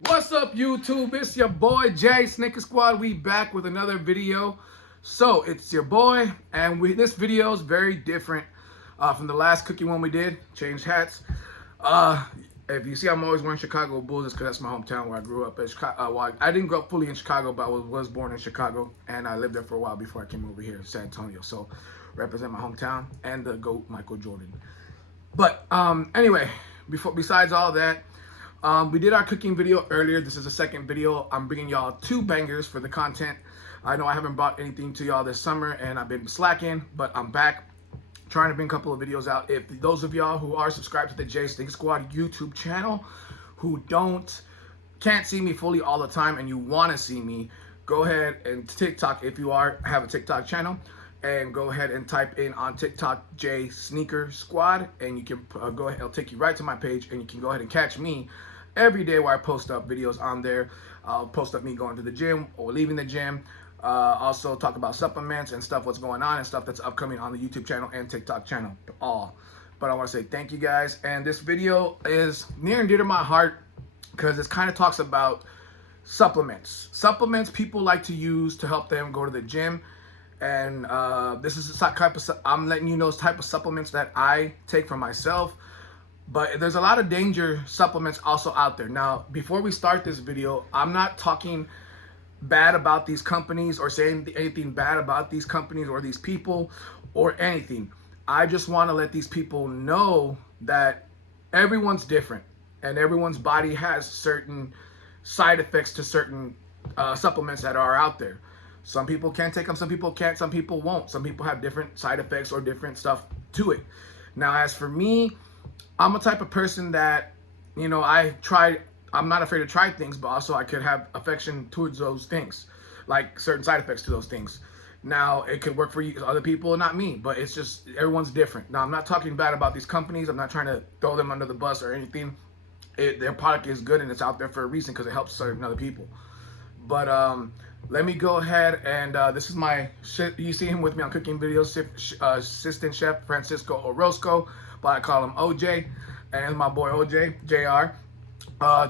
What's up, YouTube? It's your boy Jay Snicker Squad. We back with another video. So it's your boy, and this video is very different from the last cookie one we did. Changed hats. If you see, I'm always wearing Chicago Bulls. It's because that's my hometown where I grew up. Well, I didn't grow up fully in Chicago, but I was born in Chicago, and I lived there for a while before I came over here, San Antonio. So represent my hometown and the GOAT Michael Jordan. But anyway, besides all that. We did our cooking video earlier. This is the second video. I'm bringing y'all two bangers for the content. I know I haven't brought anything to y'all this summer and I've been slacking, but I'm back trying to bring a couple of videos out. If those of y'all who are subscribed to the Jay Snicker Squad YouTube channel who can't see me fully all the time and you want to see me, go ahead and TikTok, if you have a TikTok channel, and go ahead and type in on TikTok Jay Snicker Squad, and you can go ahead. It'll take you right to my page, and you can go ahead and catch me every day where I post up videos on there. I'll post up me going to the gym or leaving the gym. Also talk about supplements and stuff, what's going on and stuff that's upcoming on the YouTube channel and TikTok channel. But I want to say thank you guys. And this video is near and dear to my heart because it kind of talks about supplements. Supplements people like to use to help them go to the gym. And this is the type of, I'm letting you know the type of supplements that I take for myself. But there's a lot of danger supplements also out there. Now, before we start this video, I'm not talking bad about these companies or saying anything bad about these companies or these people or anything. I just want to let these people know that everyone's different and everyone's body has certain side effects to certain supplements that are out there. Some people can take them, some people can't, some people won't. Some people have different side effects or different stuff to it. Now, as for me, I'm a type of person that, I'm not afraid to try things, but also I could have affection towards those things, like certain side effects to those things. Now, it could work for you, other people, not me, but it's just everyone's different. Now, I'm not talking bad about these companies. I'm not trying to throw them under the bus or anything. Their product is good and it's out there for a reason because it helps certain other people. But let me go ahead and this is you see him with me on cooking videos, assistant chef Francisco Orozco, but I call him OJ, and my boy OJ, JR.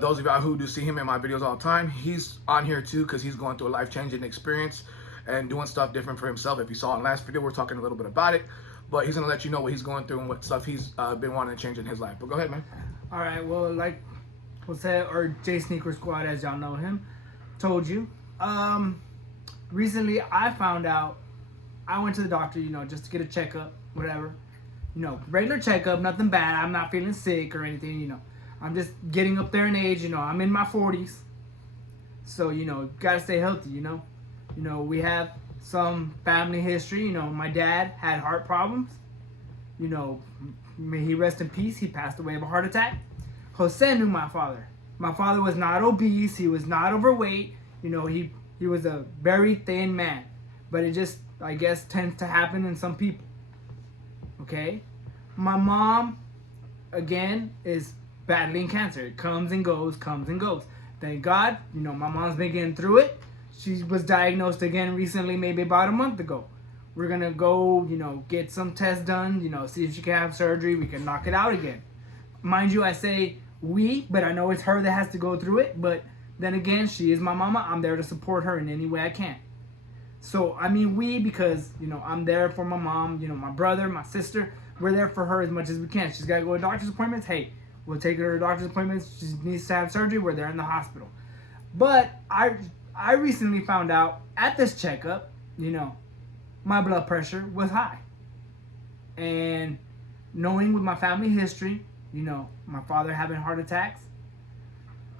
Those of y'all who do see him in my videos all the time, he's on here too because he's going through a life-changing experience and doing stuff different for himself. If you saw in the last video, we're talking a little bit about it, but he's gonna let you know what he's going through and what stuff he's been wanting to change in his life. But go ahead, man. All right, well, like Jose or Jay Snicker Squad, as y'all know him, told you. Recently I found out I went to the doctor, just to get a checkup, whatever. Regular checkup, nothing bad. I'm not feeling sick or anything, I'm just getting up there in age, I'm in my 40s. So, gotta stay healthy, we have some family history, my dad had heart problems. May he rest in peace. He passed away of a heart attack. Jose knew my father. My father was not obese. He was not overweight. He was a very thin man. But it just, I guess, tends to happen in some people. Okay? My mom, again, is battling cancer. It comes and goes, comes and goes. Thank God, my mom's been getting through it. She was diagnosed again recently, maybe about a month ago. We're going to go, get some tests done, see if she can have surgery. We can knock it out again. Mind you, I say we, but I know it's her that has to go through it. But then again, she is my mama. I'm there to support her in any way I can. So, I mean we because, I'm there for my mom, my brother, my sister. We're there for her as much as we can. She's got to go to doctor's appointments. Hey, we'll take her to doctor's appointments. She needs to have surgery. We're there in the hospital. But I recently found out at this checkup, my blood pressure was high. And knowing with my family history, my father having heart attacks,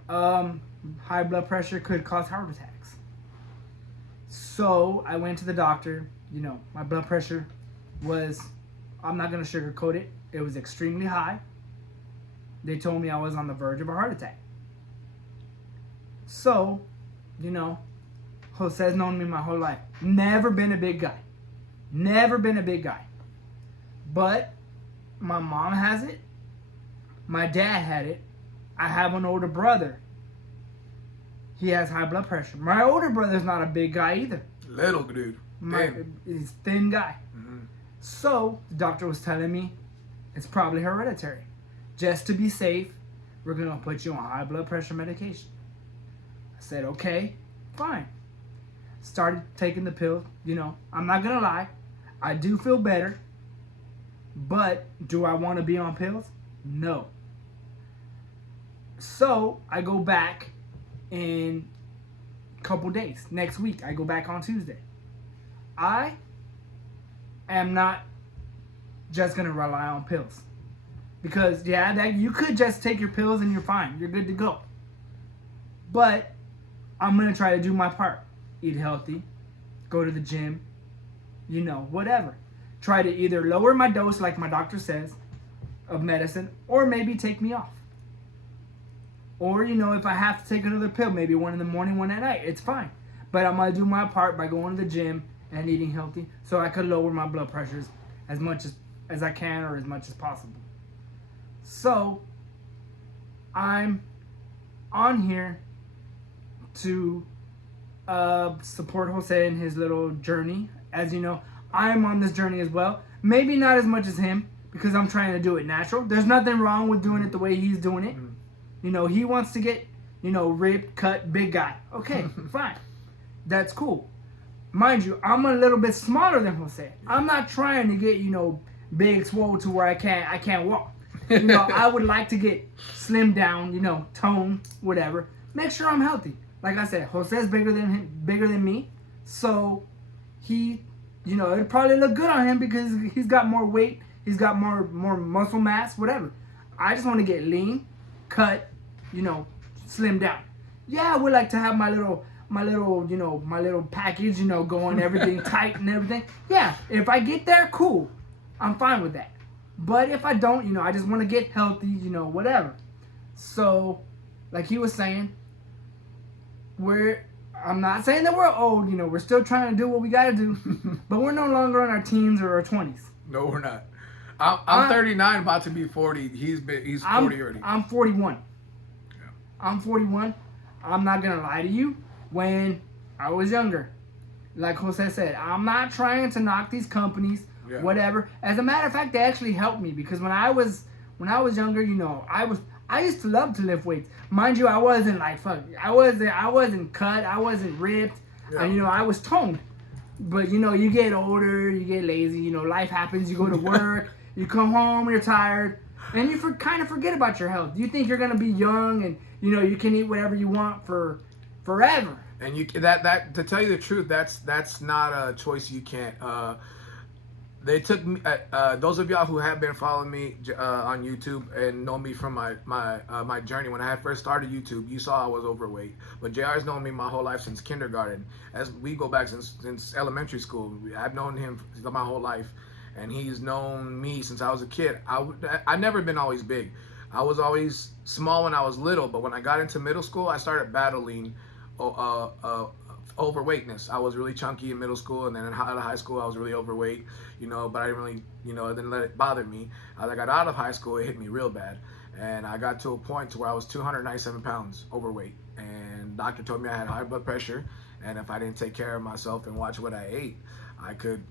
high blood pressure could cause heart attacks. So I went to the doctor. My blood pressure was, I'm not going to sugarcoat it, it was extremely high. They told me I was on the verge of a heart attack. So, Jose's known me my whole life. Never been a big guy. Never been a big guy. But my mom has it. My dad had it. I have an older brother. He has high blood pressure. My older brother's not a big guy either. Little dude. He's a thin guy. Mm-hmm. So the doctor was telling me it's probably hereditary. Just to be safe, we're going to put you on high blood pressure medication. I said, okay, fine. Started taking the pills. You know, I'm not gonna lie, I do feel better. But do I want to be on pills? No. So I go back in a couple days. Next week, I go back on Tuesday. I am not just gonna rely on pills, because yeah, that you could just take your pills and you're fine. You're good to go. But I'm gonna try to do my part. Eat healthy, go to the gym, you know, whatever. Try to either lower my dose, like my doctor says, of medicine, or maybe take me off. Or, you know, if I have to take another pill, maybe one in the morning, one at night, it's fine. But I'm gonna do my part by going to the gym and eating healthy, so I could lower my blood pressures as much as I can, or as much as possible. So I'm on here to support Jose in his little journey. As you know, I'm on this journey as well. Maybe not as much as him, because I'm trying to do it natural. There's nothing wrong with doing it the way he's doing it. You know, he wants to get, you know, ripped, cut, big guy. Okay, fine. That's cool. Mind you, I'm a little bit smaller than Jose. I'm not trying to get, you know, big, swole to where I can't walk. You know, I would like to get slimmed down, you know, tone, whatever. Make sure I'm healthy. Like I said, Jose's bigger than me, so he, you know, it'd probably look good on him because he's got more weight, he's got more muscle mass, whatever. I just want to get lean, cut, you know, slim down. Yeah, I would like to have my little, you know, my little package, you know, going, everything tight and everything. Yeah, if I get there, cool. I'm fine with that. But if I don't, you know, I just want to get healthy, you know, whatever. So, like he was saying, I'm not saying that we're old, you know, we're still trying to do what we got to do, but we're no longer in our teens or our 20s. No, we're not. I'm 39, about to be 40. He's 40 already. I'm 41. Yeah. I'm 41. I'm not going to lie to you. When I was younger, like Jose said, I'm not trying to knock these companies, whatever. As a matter of fact, they actually helped me, because when I was younger, you know, I used to love to lift weights. Mind you, I wasn't like I wasn't cut, I wasn't ripped, and, you know, I was toned. But, you know, you get older, you get lazy, you know, life happens, you go to work, you come home, you're tired, and you kind of forget about your health. You think you're going to be young and, you know, you can eat whatever you want for forever. And that to tell you the truth, that's not a choice you can't. They took me. Those of y'all who have been following me on YouTube and know me from my journey when I had first started YouTube, you saw I was overweight. But JR's known me my whole life since kindergarten. As we go back since elementary school, I've known him my whole life, and he's known me since I was a kid. I've never been always big. I was always small when I was little, but when I got into middle school, I started battling overweightness. I was really chunky in middle school, and then out of high school I was really overweight, you know, but I didn't really, you know, I didn't let it bother me. As I got out of high school, it hit me real bad, and I got to a point to where I was 297 pounds overweight, and doctor told me I had high blood pressure, and if I didn't take care of myself and watch what I ate, I could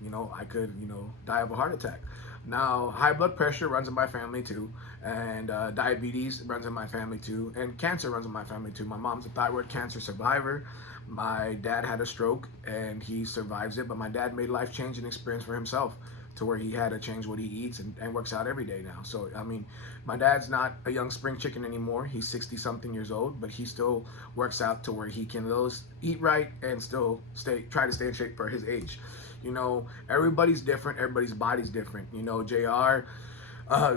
die of a heart attack. Now, high blood pressure runs in my family too, and diabetes runs in my family too, and cancer runs in my family too. My mom's a thyroid cancer survivor. My dad had a stroke, and he survives it, but my dad made a life-changing experience for himself to where he had to change what he eats and works out every day now. So, I mean, my dad's not a young spring chicken anymore. He's 60-something years old, but he still works out to where he can eat right and still try to stay in shape for his age. You know, everybody's different. Everybody's body's different. You know, JR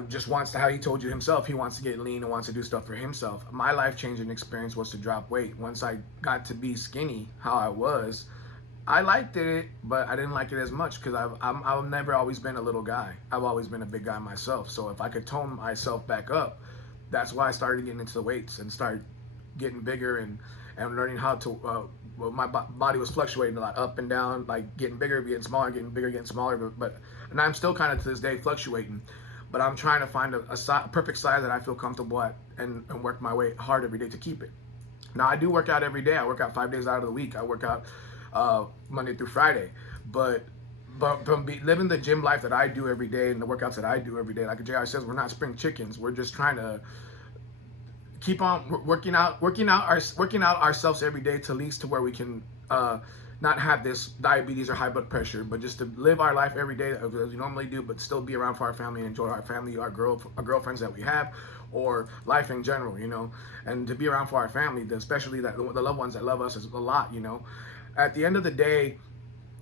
just wants to, how he told you himself, he wants to get lean and wants to do stuff for himself. My life-changing experience was to drop weight. Once I got to be skinny, how I was, I liked it, but I didn't like it as much because I've never always been a little guy. I've always been a big guy myself. So if I could tone myself back up, that's why I started getting into the weights and started getting bigger and learning how to my body was fluctuating a lot, up and down, like getting bigger, getting smaller, getting bigger, getting smaller. And I'm still kind of to this day fluctuating. But I'm trying to find a perfect size that I feel comfortable at and work my way hard every day to keep it. Now, I do work out every day. I work out 5 days out of the week. I work out Monday through Friday. But from living the gym life that I do every day and the workouts that I do every day, like JR says, we're not spring chickens. We're just trying to keep on working out ourselves every day to lead to where we can not have this diabetes or high blood pressure, but just to live our life every day as we normally do, but still be around for our family and enjoy our family, our girlfriends that we have, or life in general, you know, and to be around for our family, especially the loved ones that love us is a lot, you know. At the end of the day,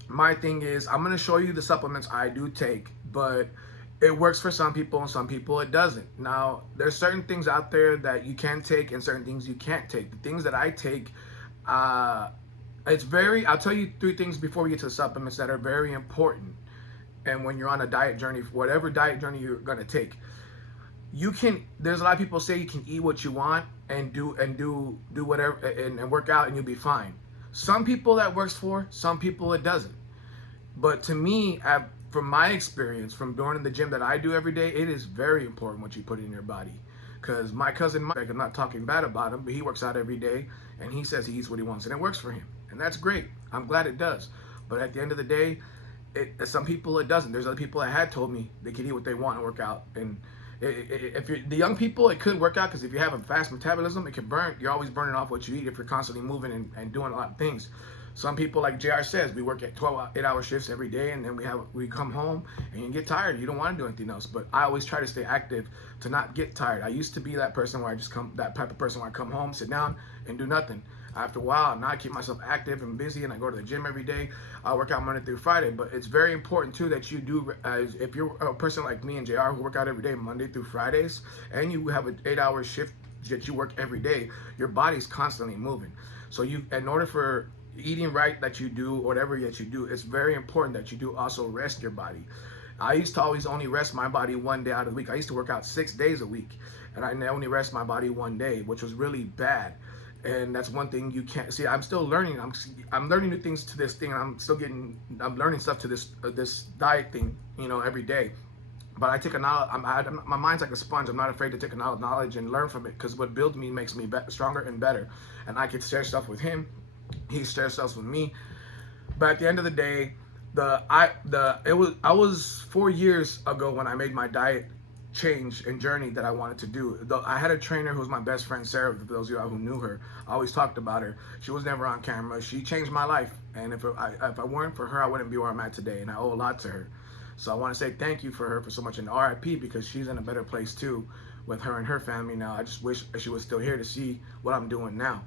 my thing is I'm gonna show you the supplements I do take, but it works for some people and some people it doesn't. Now, there's certain things out there that you can take and certain things you can't take. The things that I take, I'll tell you 3 things before we get to the supplements that are very important. And when you're on a diet journey, whatever diet journey you're gonna take, there's a lot of people say you can eat what you want and do whatever and work out and you'll be fine. Some people that works for, some people it doesn't. But to me, from my experience, from doing in the gym that I do every day, it is very important what you put in your body. Because my cousin Mike, I'm not talking bad about him, but he works out every day and he says he eats what he wants and it works for him. And that's great. I'm glad it does. But at the end of the day, some people it doesn't. There's other people that had told me they can eat what they want and work out. And if you're the young people, it could work out because if you have a fast metabolism, it can burn. You're always burning off what you eat if you're constantly moving and doing a lot of things. Some people, like JR says, we work at 8-hour shifts every day, and then we come home and you get tired. You don't want to do anything else. But I always try to stay active to not get tired. I used to be that person where that type of person where I come home, sit down, and do nothing. After a while, now I keep myself active and busy, and I go to the gym every day. I work out Monday through Friday, but it's very important too that you do. If you're a person like me and JR who work out every day, Monday through Fridays, and you have an 8-hour shift that you work every day, your body's constantly moving. So in order for eating right that you do, whatever that you do, it's very important that you do also rest your body. I used to always only rest my body 1 day out of the week. I used to work out 6 days a week, and I only rest my body 1 day, which was really bad. And that's one thing you can't see. I'm still learning. I'm learning new things to this thing, and I'm learning stuff to this diet thing, you know, every day. But I take my mind's like a sponge. I'm not afraid to take knowledge and learn from it, because what builds me makes me stronger and better. And I can share stuff with him. He shares stuff with me. But at the end of the day, I was 4 years ago when I made my diet change and journey that I wanted to do. I had a trainer who was my best friend, Sarah. For those of you who knew her, I always talked about her. She was never on camera. She changed my life, and if I weren't for her, I wouldn't be where I'm at today, and I owe a lot to her. So I want to say thank you for her for so much, and RIP, because she's in a better place too with her and her family now. I just wish she was still here to see what I'm doing now.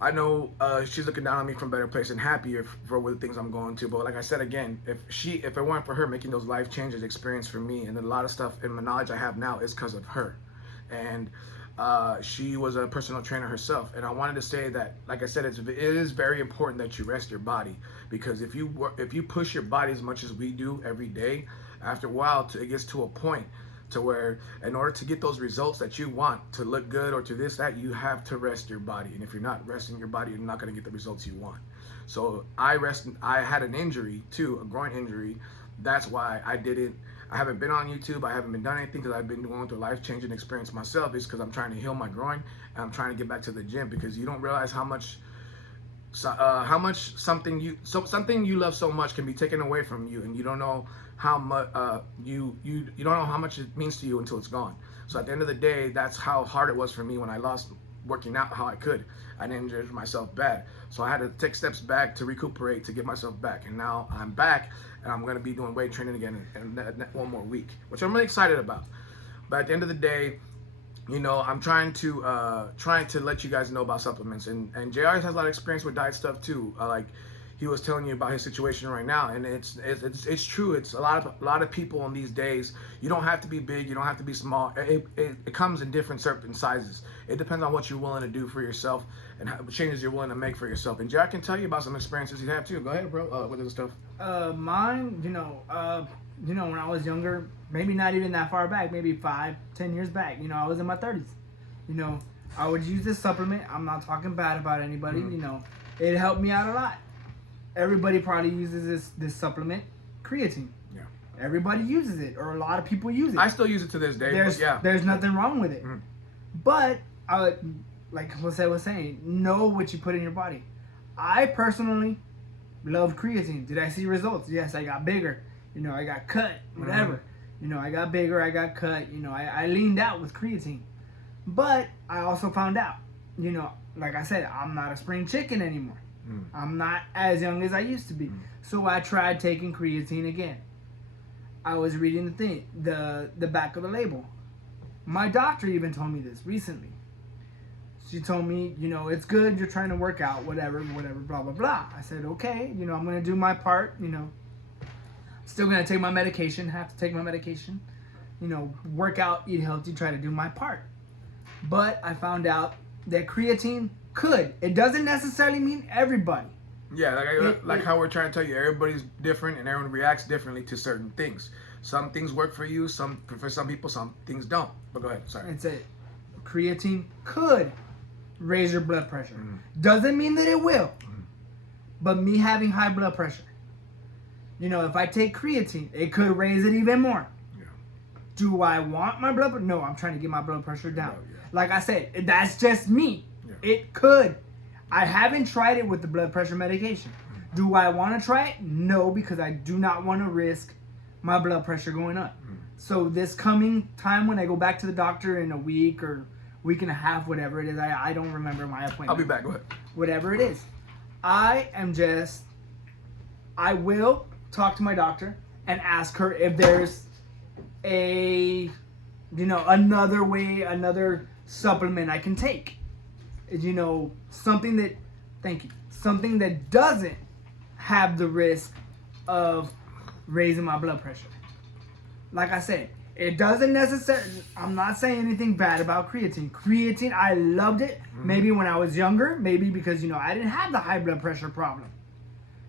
I know she's looking down on me from a better place and happier for the things I'm going to. But like I said again, if it weren't for her making those life changes experience for me, and a lot of stuff and the knowledge I have now is because of her. And she was a personal trainer herself. And I wanted to say that, like I said, it is very important that you rest your body, because if you push your body as much as we do every day, after a while it gets to a point to where in order to get those results that you want, to look good or to this, that, you have to rest your body. And if you're not resting your body, you're not going to get the results you want. So I had an injury too, a groin injury. That's why I haven't been on YouTube. I haven't been doing anything, because I've been going through a life-changing experience myself. It's because I'm trying to heal my groin, and I'm trying to get back to the gym, because you don't realize how much something you love so much can be taken away from you, and you don't know how much you don't know how much it means to you until it's gone. So at the end of the day, that's how hard it was for me when I lost working out how I could. I injured myself bad, so I had to take steps back to recuperate, to get myself back. And now I'm back, and I'm going to be doing weight training again in 1 more week, which I'm really excited about. But at the end of the day, you know, I'm trying to let you guys know about supplements, and JR has a lot of experience with diet stuff too. Like he was telling you about his situation right now, and it's true. It's a lot of people in these days. You don't have to be big, you don't have to be small. It comes in different certain sizes. It depends on what you're willing to do for yourself and how changes you're willing to make for yourself. And JR can tell you about some experiences you have too. Go ahead, bro. With this stuff. Mine, when I was younger, maybe not even that far back, maybe 5-10 years back, I was in my 30s. I would use this supplement. I'm not talking bad about anybody. It helped me out a lot. Everybody probably uses this supplement, creatine. Yeah. Everybody uses it, or a lot of people use it. I still use it to this day. There's nothing wrong with it. But I would, like Jose was saying, know what you put in your body. I personally love creatine. Did I see results? Yes, I got bigger. I got cut, whatever. I got bigger, I got cut. I leaned out with creatine. But I also found out, like I said, I'm not a spring chicken anymore. I'm not as young as I used to be. So I tried taking creatine again. I was reading the back of the label. My doctor even told me this recently. She told me, it's good, you're trying to work out, whatever, blah, blah, blah. I said, okay, I'm going to do my part, Still going to take my medication, have to take my medication. Work out, eat healthy, try to do my part. But I found out that creatine could. It doesn't necessarily mean everybody. Yeah, like how we're trying to tell you, everybody's different and everyone reacts differently to certain things. Some things work for you, for some people, some things don't. But go ahead, sorry. It's creatine could raise your blood pressure. Doesn't mean that it will. But me having high blood pressure, if I take creatine, it could raise it even more. Yeah. Do I want my blood pressure? No, I'm trying to get my blood pressure down. Oh, yeah. Like I said, that's just me. Yeah. It could. I haven't tried it with the blood pressure medication. Do I want to try it? No, because I do not want to risk my blood pressure going up. So this coming time when I go back to the doctor in a week or week and a half, whatever it is, I don't remember my appointment. I'll be back, go ahead. Whatever it is. I will talk to my doctor and ask her if there's another way, another supplement I can take. Something that doesn't have the risk of raising my blood pressure. Like I said, it doesn't necessarily, I'm not saying anything bad about creatine. Creatine, I loved it. Maybe when I was younger, maybe because, I didn't have the high blood pressure problem.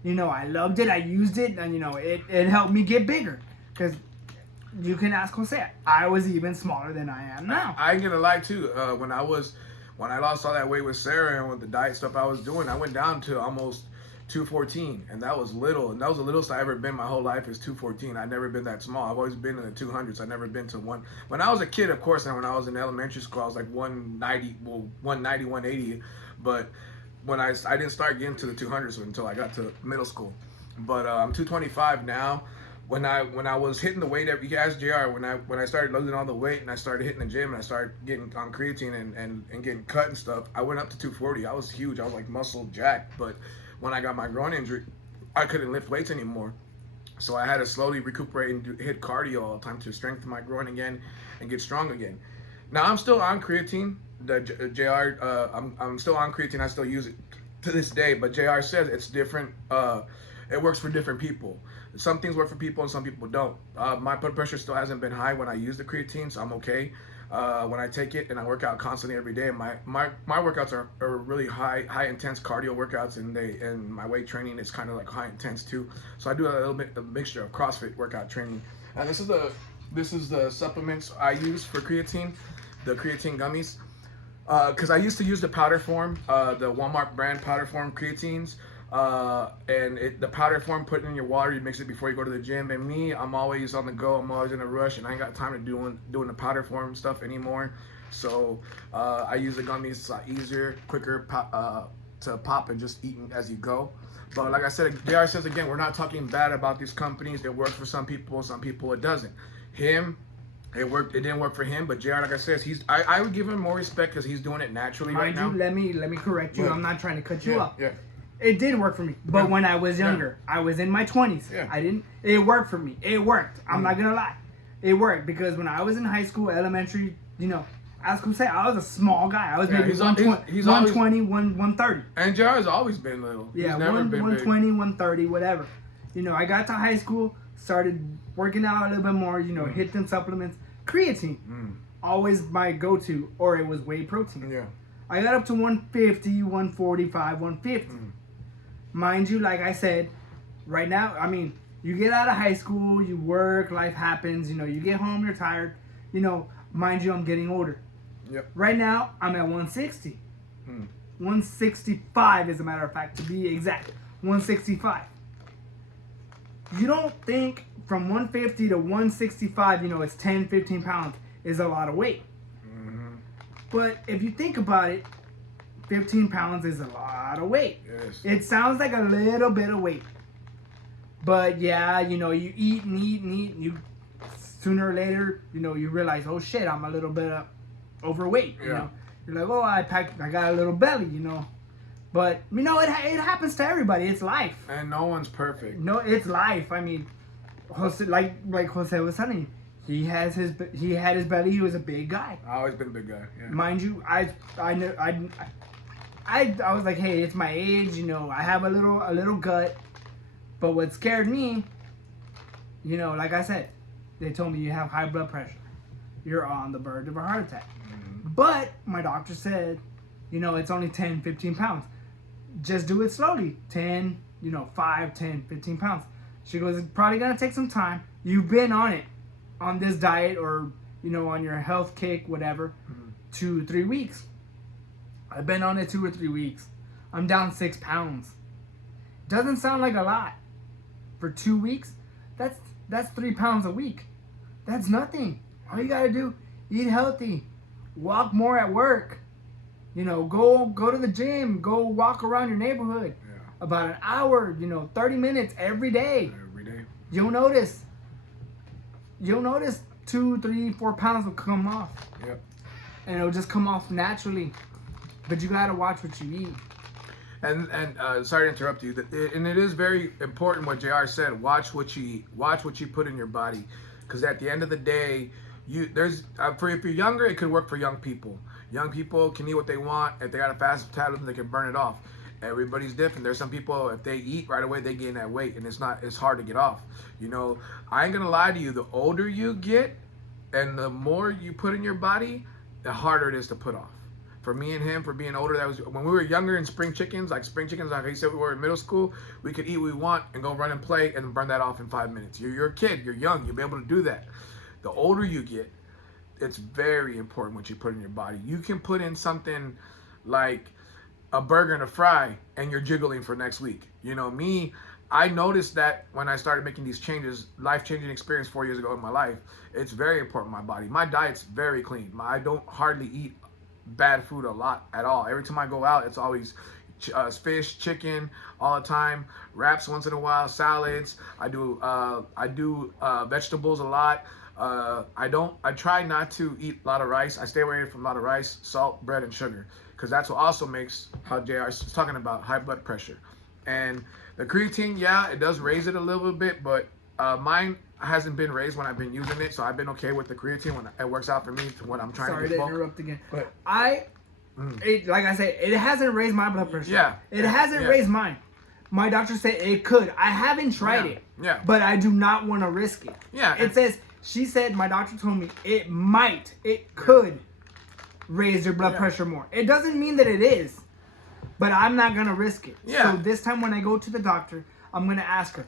I loved it, I used it, and, it helped me get bigger. Because you can ask Jose, I was even smaller than I am now. I ain't gonna lie too, when I lost all that weight with Sarah and with the diet stuff I was doing, I went down to almost 214, and that was little, and that was the littlest I ever been my whole life is 214. I've never been that small. I've always been in the 200s. I've never been to one. When I was a kid, of course, and when I was in elementary school, I was like 190, 180, but when I didn't start getting to the 200s until I got to middle school. But I'm 225 now. When I was hitting the weight, you asked JR, when I started losing all the weight and I started hitting the gym and I started getting on creatine and getting cut and stuff, I went up to 240. I was huge. I was like muscle jacked. But when I got my groin injury, I couldn't lift weights anymore. So I had to slowly recuperate and hit cardio all the time to strengthen my groin again and get strong again. Now I'm still on creatine. I'm still on creatine. I still use it to this day. But JR says it's different. It works for different people. Some things work for people and some people don't. My blood pressure still hasn't been high when I use the creatine, so I'm okay. When I take it and I work out constantly every day, my workouts are really high intense cardio workouts, and my weight training is kind of like high intense too. So I do a mixture of CrossFit workout training. And this is the supplements I use for creatine, the creatine gummies. Because I used to use the powder form, the Walmart brand powder form creatines. And the powder form, put it in your water, you mix it before you go to the gym. And me, I'm always on the go, I'm always in a rush, and I ain't got time to doing the powder form stuff anymore. So I use the gummies. It's a lot easier, quicker to pop and just eat as you go. But like I said, JR says again, we're not talking bad about these companies. It works for some people it doesn't. It worked. It didn't work for him, but JR, like I said, I would give him more respect because he's doing it naturally right now. Let me correct you. Yeah. I'm not trying to cut you up. Yeah. It did work for me, but when I was younger, I was in my 20s. Yeah. It worked for me. It worked. I'm not gonna lie. It worked because when I was in high school, elementary, as I say, I was a small guy. I was maybe 120, 130. And JR has always been little. Yeah, he's never been 120, big. 130, whatever. I got to high school, started working out a little bit more, hit them supplements. Creatine, always my go-to, or it was whey protein. Yeah. I got up to 150, 145, 150. Mind you, like I said, right now, you get out of high school, you work, life happens, you get home, you're tired. Mind you, I'm getting older. Yep. Right now, I'm at 160. 165, as a matter of fact, to be exact. 165. You don't think from 150 to 165, it's 10, 15 pounds is a lot of weight. But if you think about it, 15 pounds is a lot of weight. Yes. It sounds like a little bit of weight. But yeah, you eat and eat and eat. And sooner or later, you realize, oh shit, I'm a little bit overweight. You know, you're like, oh, I got a little belly. You know, but you know, it happens to everybody. It's life. And no one's perfect. No, it's life. I mean, Jose, like Jose was telling you, he had his belly. He was a big guy. I've always been a big guy. Yeah. Mind you, I was like, hey, it's my age. You know, I have a little gut. But what scared me, you know, like I said, they told me you have high blood pressure. You're on the verge of a heart attack. Mm-hmm. But my doctor said, you know, it's only 10, 15 pounds. Just do it slowly. 10, you know, 5, 10, 15 pounds. She goes, it's probably going to take some time. You've been on it, on this diet or, you know, on your health kick, whatever, 2, 3 weeks. I've been on it 2 or 3 weeks. I'm down 6 pounds. Doesn't sound like a lot. For 2 weeks, that's 3 pounds a week. That's nothing. All you gotta do, eat healthy, walk more at work. You know, go to the gym, go walk around your neighborhood. Yeah. About an hour, you know, 30 minutes every day. Every day. You'll notice 2, 3, 4 pounds will come off. Yep. And it'll just come off naturally. But you gotta watch what you eat. And sorry to interrupt you. And it is very important what JR said. Watch what you eat. Watch what you put in your body. Because at the end of the day, if you're younger, it could work for young people. Young people can eat what they want. If they got a fast metabolism, they can burn it off. Everybody's different. There's some people, if they eat right away, they gain that weight, and it's hard to get off. You know, I ain't gonna lie to you. The older you get, and the more you put in your body, the harder it is to put off. For me and him, for being older, that was when we were younger in spring chickens, like he said, we were in middle school, we could eat what we want and go run and play and burn that off in 5 minutes. You're a kid, you're young, you'll be able to do that. The older you get, it's very important what you put in your body. You can put in something like a burger and a fry and you're jiggling for next week. You know, me, I noticed that when I started making these changes, life-changing experience 4 years ago in my life, it's very important in my body. My diet's very clean. I don't hardly eat bad food a lot at all. Every time I go out, it's always fish, chicken all the time, wraps once in a while, salads. I do vegetables a lot. I try not to eat a lot of rice. I stay away from a lot of rice, salt, bread, and sugar, because that's what also makes, how JR is talking about, high blood pressure. And the creatine, yeah, it does raise it a little bit, but mine hasn't been raised when I've been using it, so I've been okay with the creatine when it works out for me when I'm trying to get bulk. Sorry to interrupt again. But like I said, it hasn't raised my blood pressure. Yeah. It hasn't raised mine. My doctor said it could. I haven't tried it. Yeah. But I do not want to risk it. Yeah. It says, she said, my doctor told me it could raise your blood pressure more. It doesn't mean that it is, but I'm not going to risk it. Yeah. So this time when I go to the doctor, I'm going to ask her,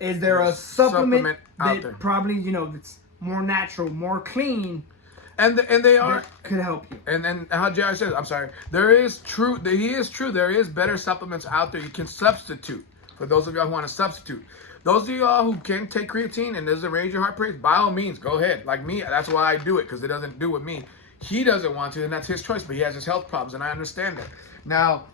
is there a supplement out that there, probably, you know, that's more natural, more clean, and they are, that could help you? and how JR says, I'm sorry, he is true. There is better supplements out there you can substitute. For those of y'all who want to substitute, those of y'all who can take creatine and doesn't raise your heart rate, by all means, go ahead. Like me, that's why I do it, because it doesn't do with me. He doesn't want to, and that's his choice, but he has his health problems, and I understand that. Now,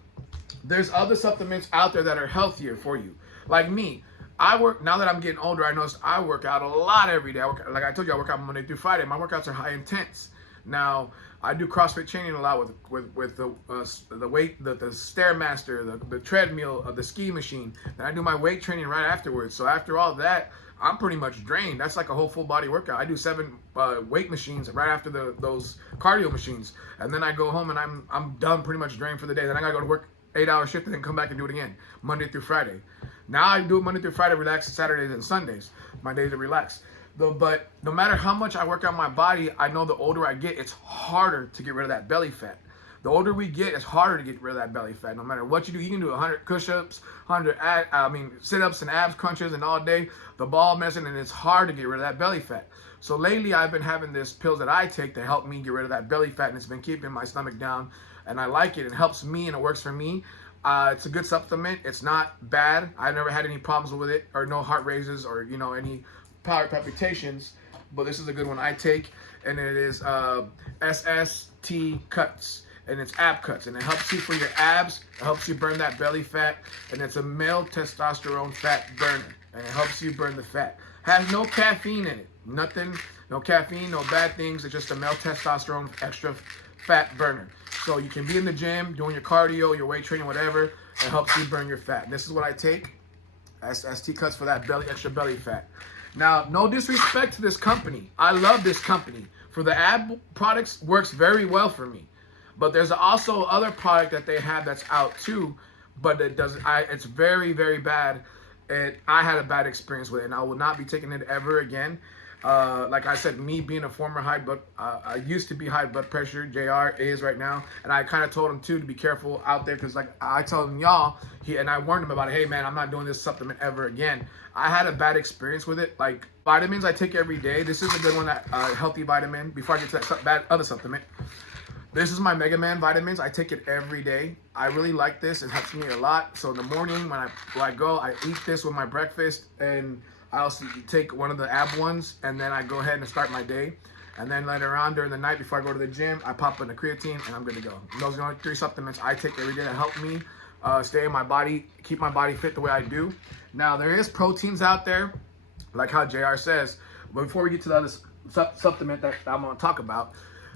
there's other supplements out there that are healthier for you. Like me, now that I'm getting older, I noticed I work out a lot every day. Like I told you, I work out Monday through Friday. My workouts are high intense. Now, I do CrossFit training a lot with the weight, the Stairmaster, the treadmill, the ski machine. Then I do my weight training right afterwards. So after all that, I'm pretty much drained. That's like a whole full body workout. I do 7 weight machines right after those cardio machines, and then I go home and I'm done, pretty much drained for the day. Then I gotta go to work 8-hour shift and then come back and do it again Monday through Friday. Now I do it Monday through Friday, relax Saturdays and Sundays. My days to relax. But no matter how much I work out my body, I know the older I get, it's harder to get rid of that belly fat. The older we get, it's harder to get rid of that belly fat. No matter what you do, you can do 100 push-ups, 100 sit-ups and abs crunches and all day, the ball messing, and it's hard to get rid of that belly fat. So lately, I've been having this pills that I take to help me get rid of that belly fat, and it's been keeping my stomach down, and I like it. It helps me, and it works for me. It's a good supplement. It's not bad. I never had any problems with it, or no heart raises, or any power palpitations. But this is a good one I take, and it is SST Cuts, and it's ab cuts, and it helps you for your abs. It helps you burn that belly fat, and it's a male testosterone fat burner, and it helps you burn the fat. Has no caffeine in it. Nothing. No caffeine, no bad things. It's just a male testosterone extra fat burner. So you can be in the gym doing your cardio, your weight training, whatever. It helps you burn your fat. And this is what I take as T-Cuts for that extra belly fat. Now, no disrespect to this company. I love this company. For the ab products, works very well for me. But there's also other product that they have that's out too, but it doesn't. It's very, very bad. And I had a bad experience with it, and I will not be taking it ever again. Like I said, me being a former I used to be high blood pressure. JR is right now, and I kind of told him too to be careful out there, because like I told him y'all, and I warned him about it. Hey man, I'm not doing this supplement ever again. I had a bad experience with it. Like vitamins, I take every day. This is a good one, that healthy vitamin. Before I get to that bad other supplement, this is my Mega Man vitamins. I take it every day. I really like this. It helps me a lot. So in the morning when I go, I eat this with my breakfast, and I also take one of the ab ones, and then I go ahead and start my day. And then later on during the night before I go to the gym, I pop in the creatine, and I'm good to go. Those are the only 3 supplements I take every day that help me stay in my body, keep my body fit the way I do. Now there is proteins out there, like how JR says. But before we get to the other supplement that I'm going to talk about,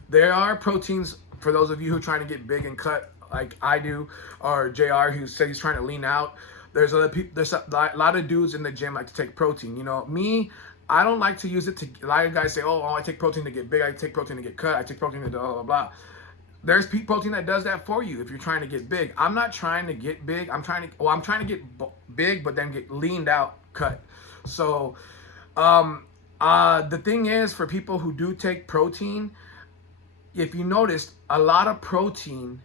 there are proteins for those of you who are trying to get big and cut like I do, or JR who said he's trying to lean out. There's other people. There's a lot of dudes in the gym like to take protein. You know, me, I don't like to use it to. A lot of guys say, "Oh, I take protein to get big. I take protein to get cut. I take protein to blah blah blah." There's protein that does that for you if you're trying to get big. I'm not trying to get big. I'm trying to get big, but then get leaned out, cut. So, the thing is, for people who do take protein, if you noticed, a lot of protein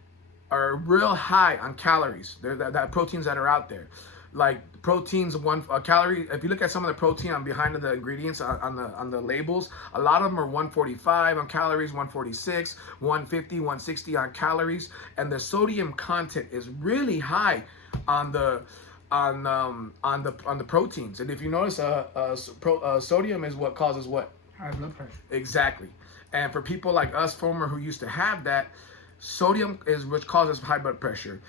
are real high on calories. There that proteins that are out there, like proteins a calorie. If you look at some of the protein on behind of the ingredients on the labels, a lot of them are 145 on calories, 146, 150, 160 on calories, and the sodium content is really high on the proteins. And if you notice, sodium is what causes what? High blood pressure. Exactly. And for people like us, former, who used to have that, sodium is which causes high blood pressure.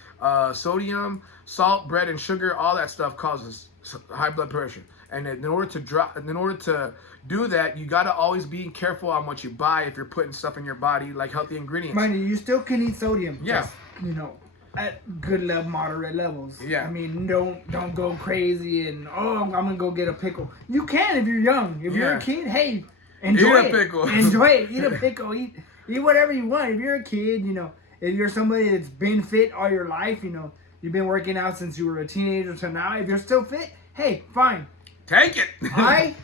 Sodium, salt, bread, and sugar, all that stuff causes high blood pressure. And in order to do that, you got to always be careful on what you buy if you're putting stuff in your body, like healthy ingredients. Mind you, you still can eat sodium. Yeah. Just, you know, at good level, moderate levels. Yeah. I mean, don't go crazy and I'm gonna go get a pickle. You can if you're young. If you're a kid, hey, enjoy Eat a pickle. Enjoy it. Eat a pickle. Eat whatever you want. If you're a kid, you know, if you're somebody that's been fit all your life, you know, you've been working out since you were a teenager to now, if you're still fit, hey, fine. Take it. I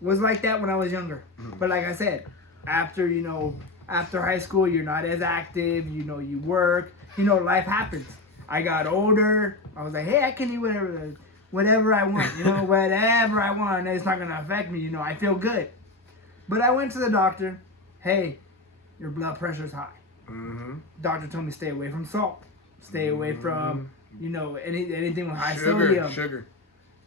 was like that when I was younger. But like I said, after high school, you're not as active, you know, you work, you know, life happens. I got older. I was like, hey, I can eat whatever I want, you know, whatever I want. It's not going to affect me, you know, I feel good. But I went to the doctor. Hey, your blood pressure's high. Mm-hmm. Doctor told me stay away from salt. Stay away from, you know, anything with high Sugar. sodium. Sugar.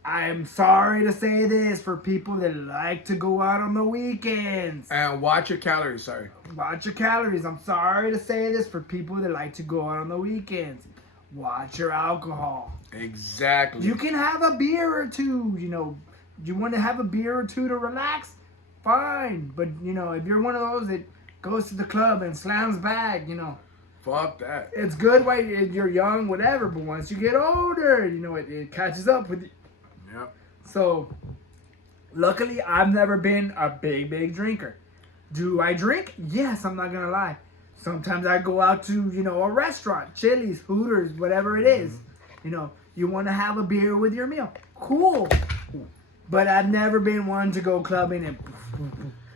I'm sorry to say this for people that like to go out on the weekends. And watch your calories, sorry. Watch your calories. I'm sorry to say this for people that like to go out on the weekends. Watch your alcohol. Exactly. You can have a beer or two, you know. You want to have a beer or two to relax? Fine. But, you know, if you're one of those that goes to the club and slams back, you know. Fuck that. It's good while you're young, whatever. But once you get older, you know, it catches up with you. Yep. So, luckily, I've never been a big drinker. Do I drink? Yes, I'm not gonna lie. Sometimes I go out to, you know, a restaurant, Chili's, Hooters, whatever it is. You know, you want to have a beer with your meal. Cool. But I've never been one to go clubbing and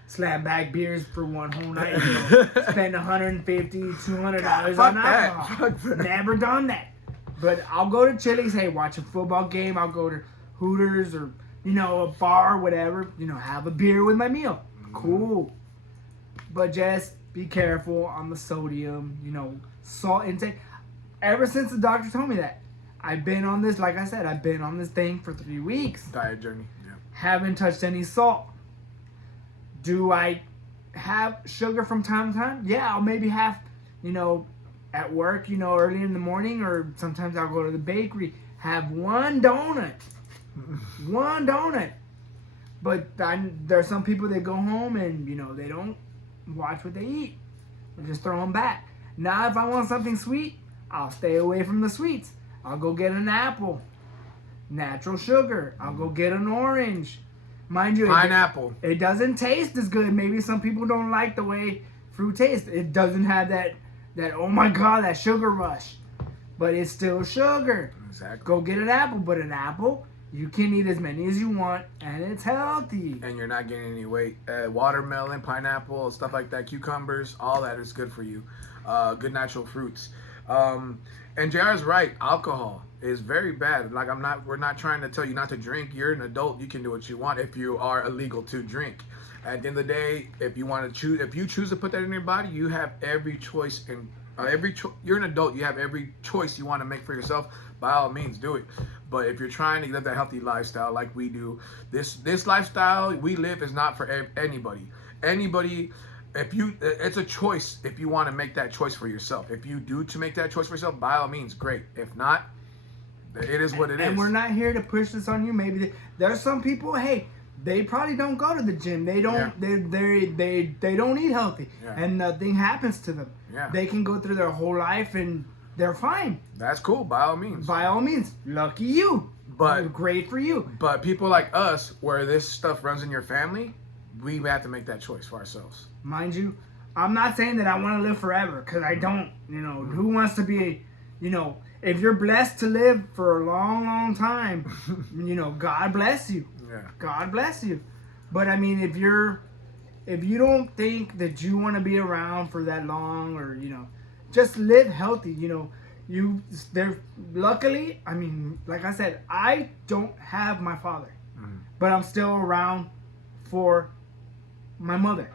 slam back beers for one whole night. You know, spend $150, $200 on alcohol. Never done that. But I'll go to Chili's, hey, watch a football game. I'll go to Hooters or, you know, a bar, whatever. You know, have a beer with my meal. Cool. But just be careful on the sodium, you know, salt intake. Ever since the doctor told me that, I've been on this, like I said, I've been on this thing for 3 weeks. Diet journey. Yeah. Haven't touched any salt. Do I have sugar from time to time? Yeah, I'll maybe have, you know, at work, you know, early in the morning, or sometimes I'll go to the bakery, have one donut. One donut. But there's some people that go home and, you know, they don't watch what they eat. They just throw them back. Now, if I want something sweet, I'll stay away from the sweets. I'll go get an apple. Natural sugar. I'll go get an orange. Mind you, Pineapple. it doesn't taste as good. Maybe some people don't like the way fruit tastes. It doesn't have that oh my God, that sugar rush. But it's still sugar. Exactly. Go get an apple. But an apple, you can eat as many as you want, and it's healthy. And you're not gaining any weight. Watermelon, pineapple, stuff like that, cucumbers, all that is good for you. Good natural fruits. And JR is right. Alcohol is very bad. Like we're not trying to tell you not to drink. You're an adult. You can do what you want if you are illegal to drink. At the end of the day, if you choose to put that in your body, you have every choice in you're an adult. You have every choice you want to make for yourself. By all means, do it. But if you're trying to live that healthy lifestyle like we do, this lifestyle we live is not for anybody. It's a choice if you want to make that choice for yourself. If you do to make that choice for yourself, by all means, great. If not, it is what it is. And we're not here to push this on you. Maybe there's some people, hey, they probably don't go to the gym. They don't they don't eat healthy, and nothing happens to them. Yeah. They can go through their whole life and they're fine. That's cool, by all means. By all means, lucky you. But great for you. But people like us, where this stuff runs in your family, we have to make that choice for ourselves. Mind you, I'm not saying that I want to live forever, because I don't. You know, who wants to be, you know, if you're blessed to live for a long, long time, you know, God bless you. Yeah. God bless you. But I mean, if you don't think that you want to be around for that long, or, you know, just live healthy, you know. Luckily, I mean, like I said, I don't have my father, but I'm still around for my mother.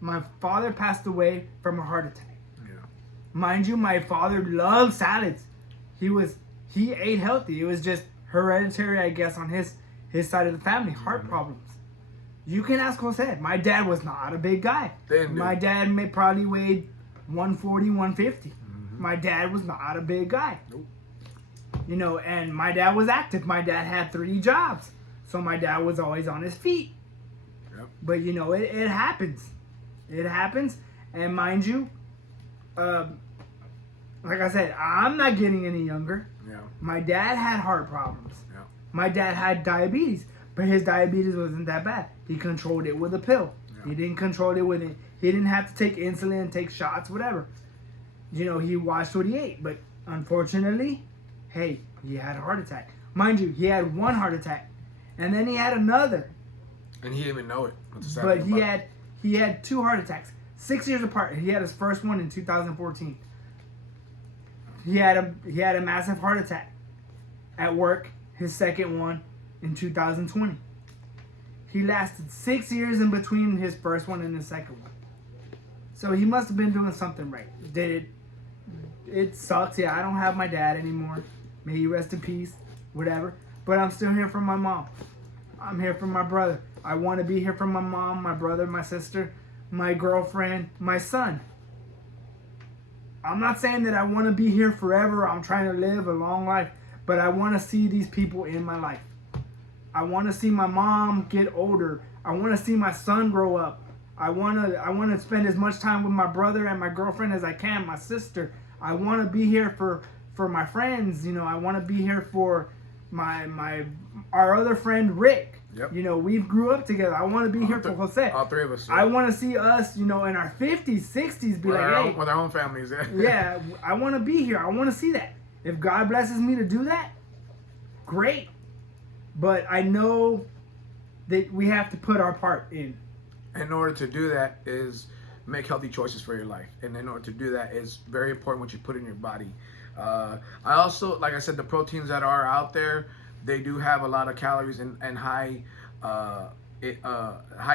My father passed away from a heart attack. Yeah. Mind you, my father loved salads. He ate healthy. It was just hereditary, I guess, on his side of the family, heart problems. You can ask Jose. My dad was not a big guy. My dad probably weighed 140, 150. My dad was not a big guy. Nope. You know, and my dad was active. My dad had 3 jobs. So my dad was always on his feet. Yep. But, you know, it happens. It happens. And mind you, like I said, I'm not getting any younger. Yeah. My dad had heart problems. Yeah. My dad had diabetes. But his diabetes wasn't that bad. He controlled it with a pill. Yeah. He didn't control it with it. He didn't have to take insulin, take shots, whatever. You know, he watched what he ate. But unfortunately, hey, he had a heart attack. Mind you, he had 1 heart attack. And then he had another. And he didn't even know it. But he had 2 heart attacks. 6 years apart. He had his first one in 2014. He had a massive heart attack at work. His second one in 2020. He lasted 6 years in between his first one and his second one. So he must have been doing something right. It sucks. Yeah, I don't have my dad anymore. May he rest in peace. Whatever. But I'm still here for my mom. I'm here for my brother. I want to be here for my mom, my brother, my sister, my girlfriend, my son. I'm not saying that I want to be here forever. I'm trying to live a long life. But I want to see these people in my life. I want to see my mom get older. I want to see my son grow up. I want to spend as much time with my brother and my girlfriend as I can, my sister. I want to be here for my friends. You know, I want to be here for our other friend Rick. Yep. You know, we grew up together. I want to be here for Jose. All 3 of us. Yeah. I want to see us, you know, in our 50s, 60s, be hey. With our own families. Yeah. Yeah, I want to be here. I want to see that. If God blesses me to do that, great. But I know that we have to put our part in. In order to do that is make healthy choices for your life. And in order to do that is very important what you put in your body. I also, like I said, the proteins that are out there, they do have a lot of calories and high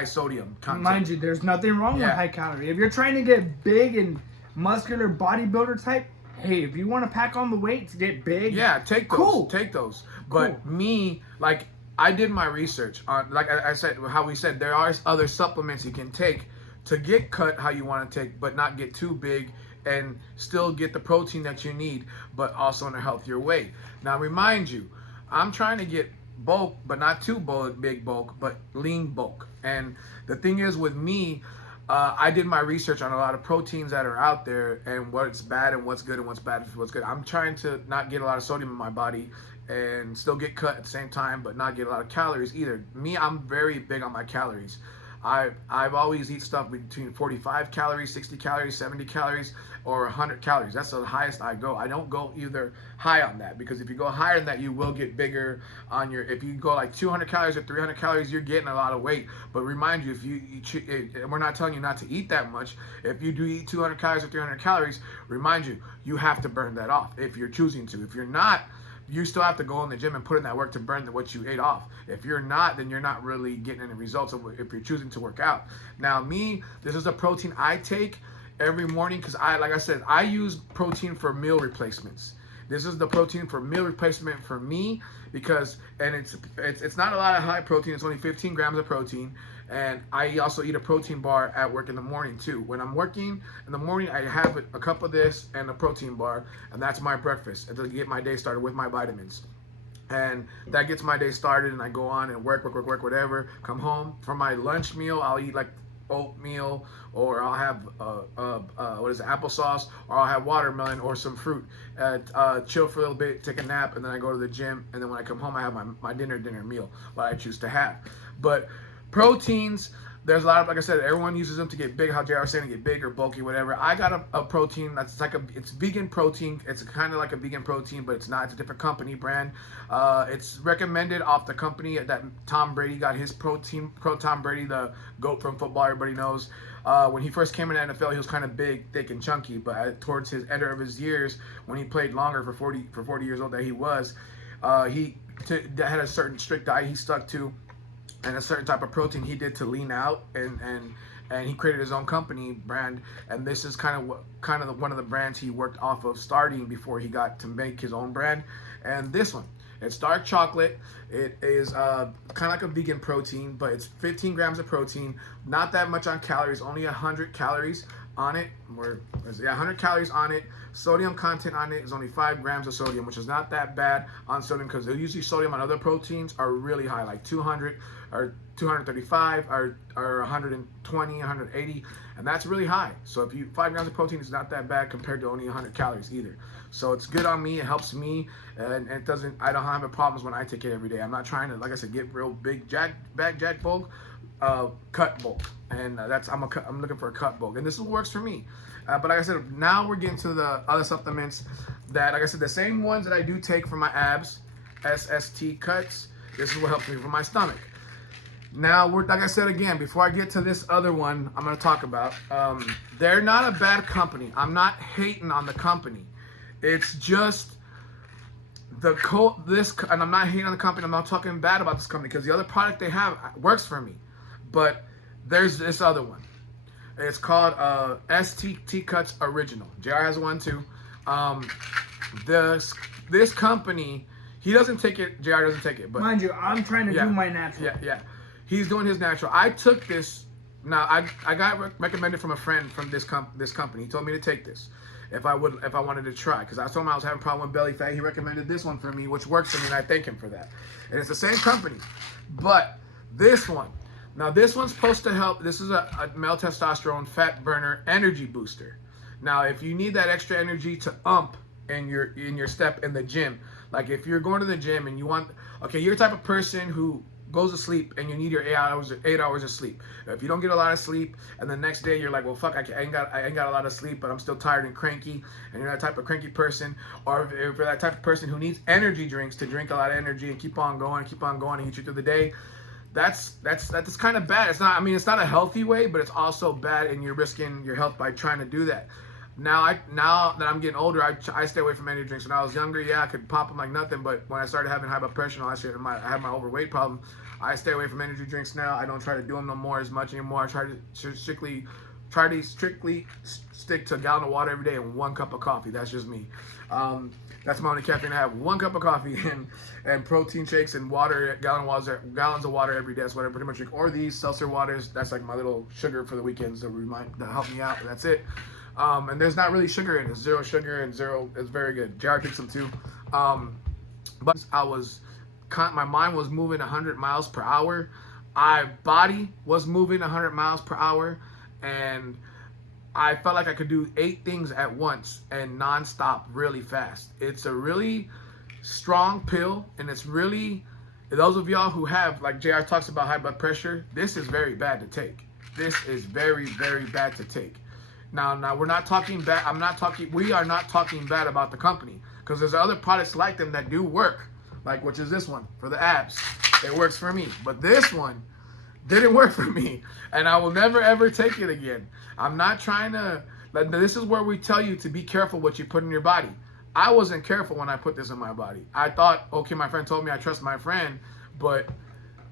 sodium content. Mind you, there's nothing wrong with high calorie. If you're trying to get big and muscular bodybuilder type, hey, if you want to pack on the weight to get big, take those. Cool. Take those. But me, like, I did my research on, like I said, how we said, there are other supplements you can take to get cut how you want to take, but not get too big and still get the protein that you need, but also in a healthier way. Now, remind you, I'm trying to get bulk, but not too big bulk, but lean bulk. And the thing is with me, I did my research on a lot of proteins that are out there and what's bad and what's good and what's bad and what's good. I'm trying to not get a lot of sodium in my body and still get cut at the same time, but not get a lot of calories either. Me, I'm very big on my calories. I've always eat stuff between 45 calories, 60 calories, 70 calories, or 100 calories. That's the highest I go. I don't go either high on that, because if you go higher than that, you will get bigger on your. If you go like 200 calories or 300 calories, you're getting a lot of weight. But remind you, if you eat, and we're not telling you not to eat that much. If you do eat 200 calories or 300 calories, remind you, you have to burn that off if you're choosing to. If you're not, you still have to go in the gym and put in that work to burn what you ate off. If you're not, then you're not really getting any results if you're choosing to work out. Now, me, this is a protein I take every morning because like I said, I use protein for meal replacements. This is the protein for meal replacement for me because, and it's not a lot of high protein. It's only 15 grams of protein. And I also eat a protein bar at work in the morning too. When I'm working in the morning, I have a cup of this and a protein bar, and that's my breakfast to get my day started with my vitamins. And that gets my day started, and I go on and work, whatever. Come home for my lunch meal, I'll eat like oatmeal, or I'll have applesauce, or I'll have watermelon or some fruit. Chill for a little bit, take a nap, and then I go to the gym. And then when I come home, I have my dinner meal, what I choose to have. But proteins, there's a lot of, like I said, everyone uses them to get big, how JR was saying, to get big or bulky, whatever. I got a protein that's like it's vegan protein. It's kind of like a vegan protein, but it's not. It's a different company brand. It's recommended off the company that Tom Brady got his protein. Tom Brady, the GOAT from football, everybody knows. When he first came in the NFL, he was kind of big, thick, and chunky. But towards his end of his years, when he played longer for 40 years old that he was, he had a certain strict diet he stuck to, and a certain type of protein he did to lean out, and he created his own company brand. And this is kind of one of the brands he worked off of starting before he got to make his own brand. And this one, it's dark chocolate. It is kind of like a vegan protein, but it's 15 grams of protein, not that much on calories, only 100 calories on it. 100 calories on it. Sodium content on it is only 5 grams of sodium, which is not that bad on sodium, because usually sodium on other proteins are really high, like 200 or 235 or 120, 180, and that's really high. So if 5 grams of protein is not that bad compared to only 100 calories either. So it's good on me. It helps me, and it doesn't. I don't have problems when I take it every day. I'm not trying to, like I said, get real big jack bulk, cut bulk, and I'm looking for a cut bulk, and this works for me. But like I said, now we're getting to the other supplements that, like I said, the same ones that I do take for my abs, SST cuts. This is what helps me for my stomach. Now, like I said again, before I get to this other one I'm going to talk about, they're not a bad company. I'm not hating on the company. It's just and I'm not hating on the company. I'm not talking bad about this company, because the other product they have works for me. But there's this other one. It's called STT Cuts Original. JR has one too. This company, he doesn't take it. JR doesn't take it. But mind you, I'm trying to do my natural. Yeah. He's doing his natural. I took this. Now I got recommended from a friend from this company. He told me to take this if I wanted to try, because I told him I was having a problem with belly fat. He recommended this one for me, which works for me, and I thank him for that. And it's the same company, but this one. Now this one's supposed to help. This is a male testosterone fat burner energy booster. Now if you need that extra energy to in your step in the gym, like if you're going to the gym and you're the type of person who goes to sleep and you need your 8 hours of sleep. If you don't get a lot of sleep and the next day you're like, well, fuck, I ain't got a lot of sleep, but I'm still tired and cranky, and you're that type of cranky person, or if you're that type of person who needs energy drinks to drink a lot of energy and keep on going and get you through the day, that's kind of bad. It's not a healthy way, but it's also bad, and you're risking your health by trying to do that. Now that I'm getting older, I stay away from energy drinks. When I was younger, I could pop them like nothing, but when I started having high blood pressure and I had my overweight problem, I stay away from energy drinks now. I don't try to do them no more as much anymore. I try to strictly stick to a gallon of water every day and 1 cup of coffee. That's just me. That's my only caffeine I have. 1 cup of coffee and protein shakes and water, gallons of water every day. That's what I pretty much drink. Or these seltzer waters. That's like my little sugar for the weekends to help me out. That's it. And there's not really sugar in it. 0 sugar and 0. It's very good. JR takes them too. But I was my mind was moving 100 miles per hour. My body was moving 100 miles per hour, and I felt like I could do 8 things at once and nonstop really fast. It's a really strong pill, and it's really, those of y'all who have, like JR talks about high blood pressure, this is very bad to take. This is very, very bad to take. Now we're not talking bad. We are not talking bad about the company, because there's other products like them that do work, like which is this one for the abs. It works for me, but this one didn't work for me, and I will never ever take it again. I'm not trying to. This is where we tell you to be careful what you put in your body. I wasn't careful when I put this in my body. I thought, okay, my friend told me I trust my friend, but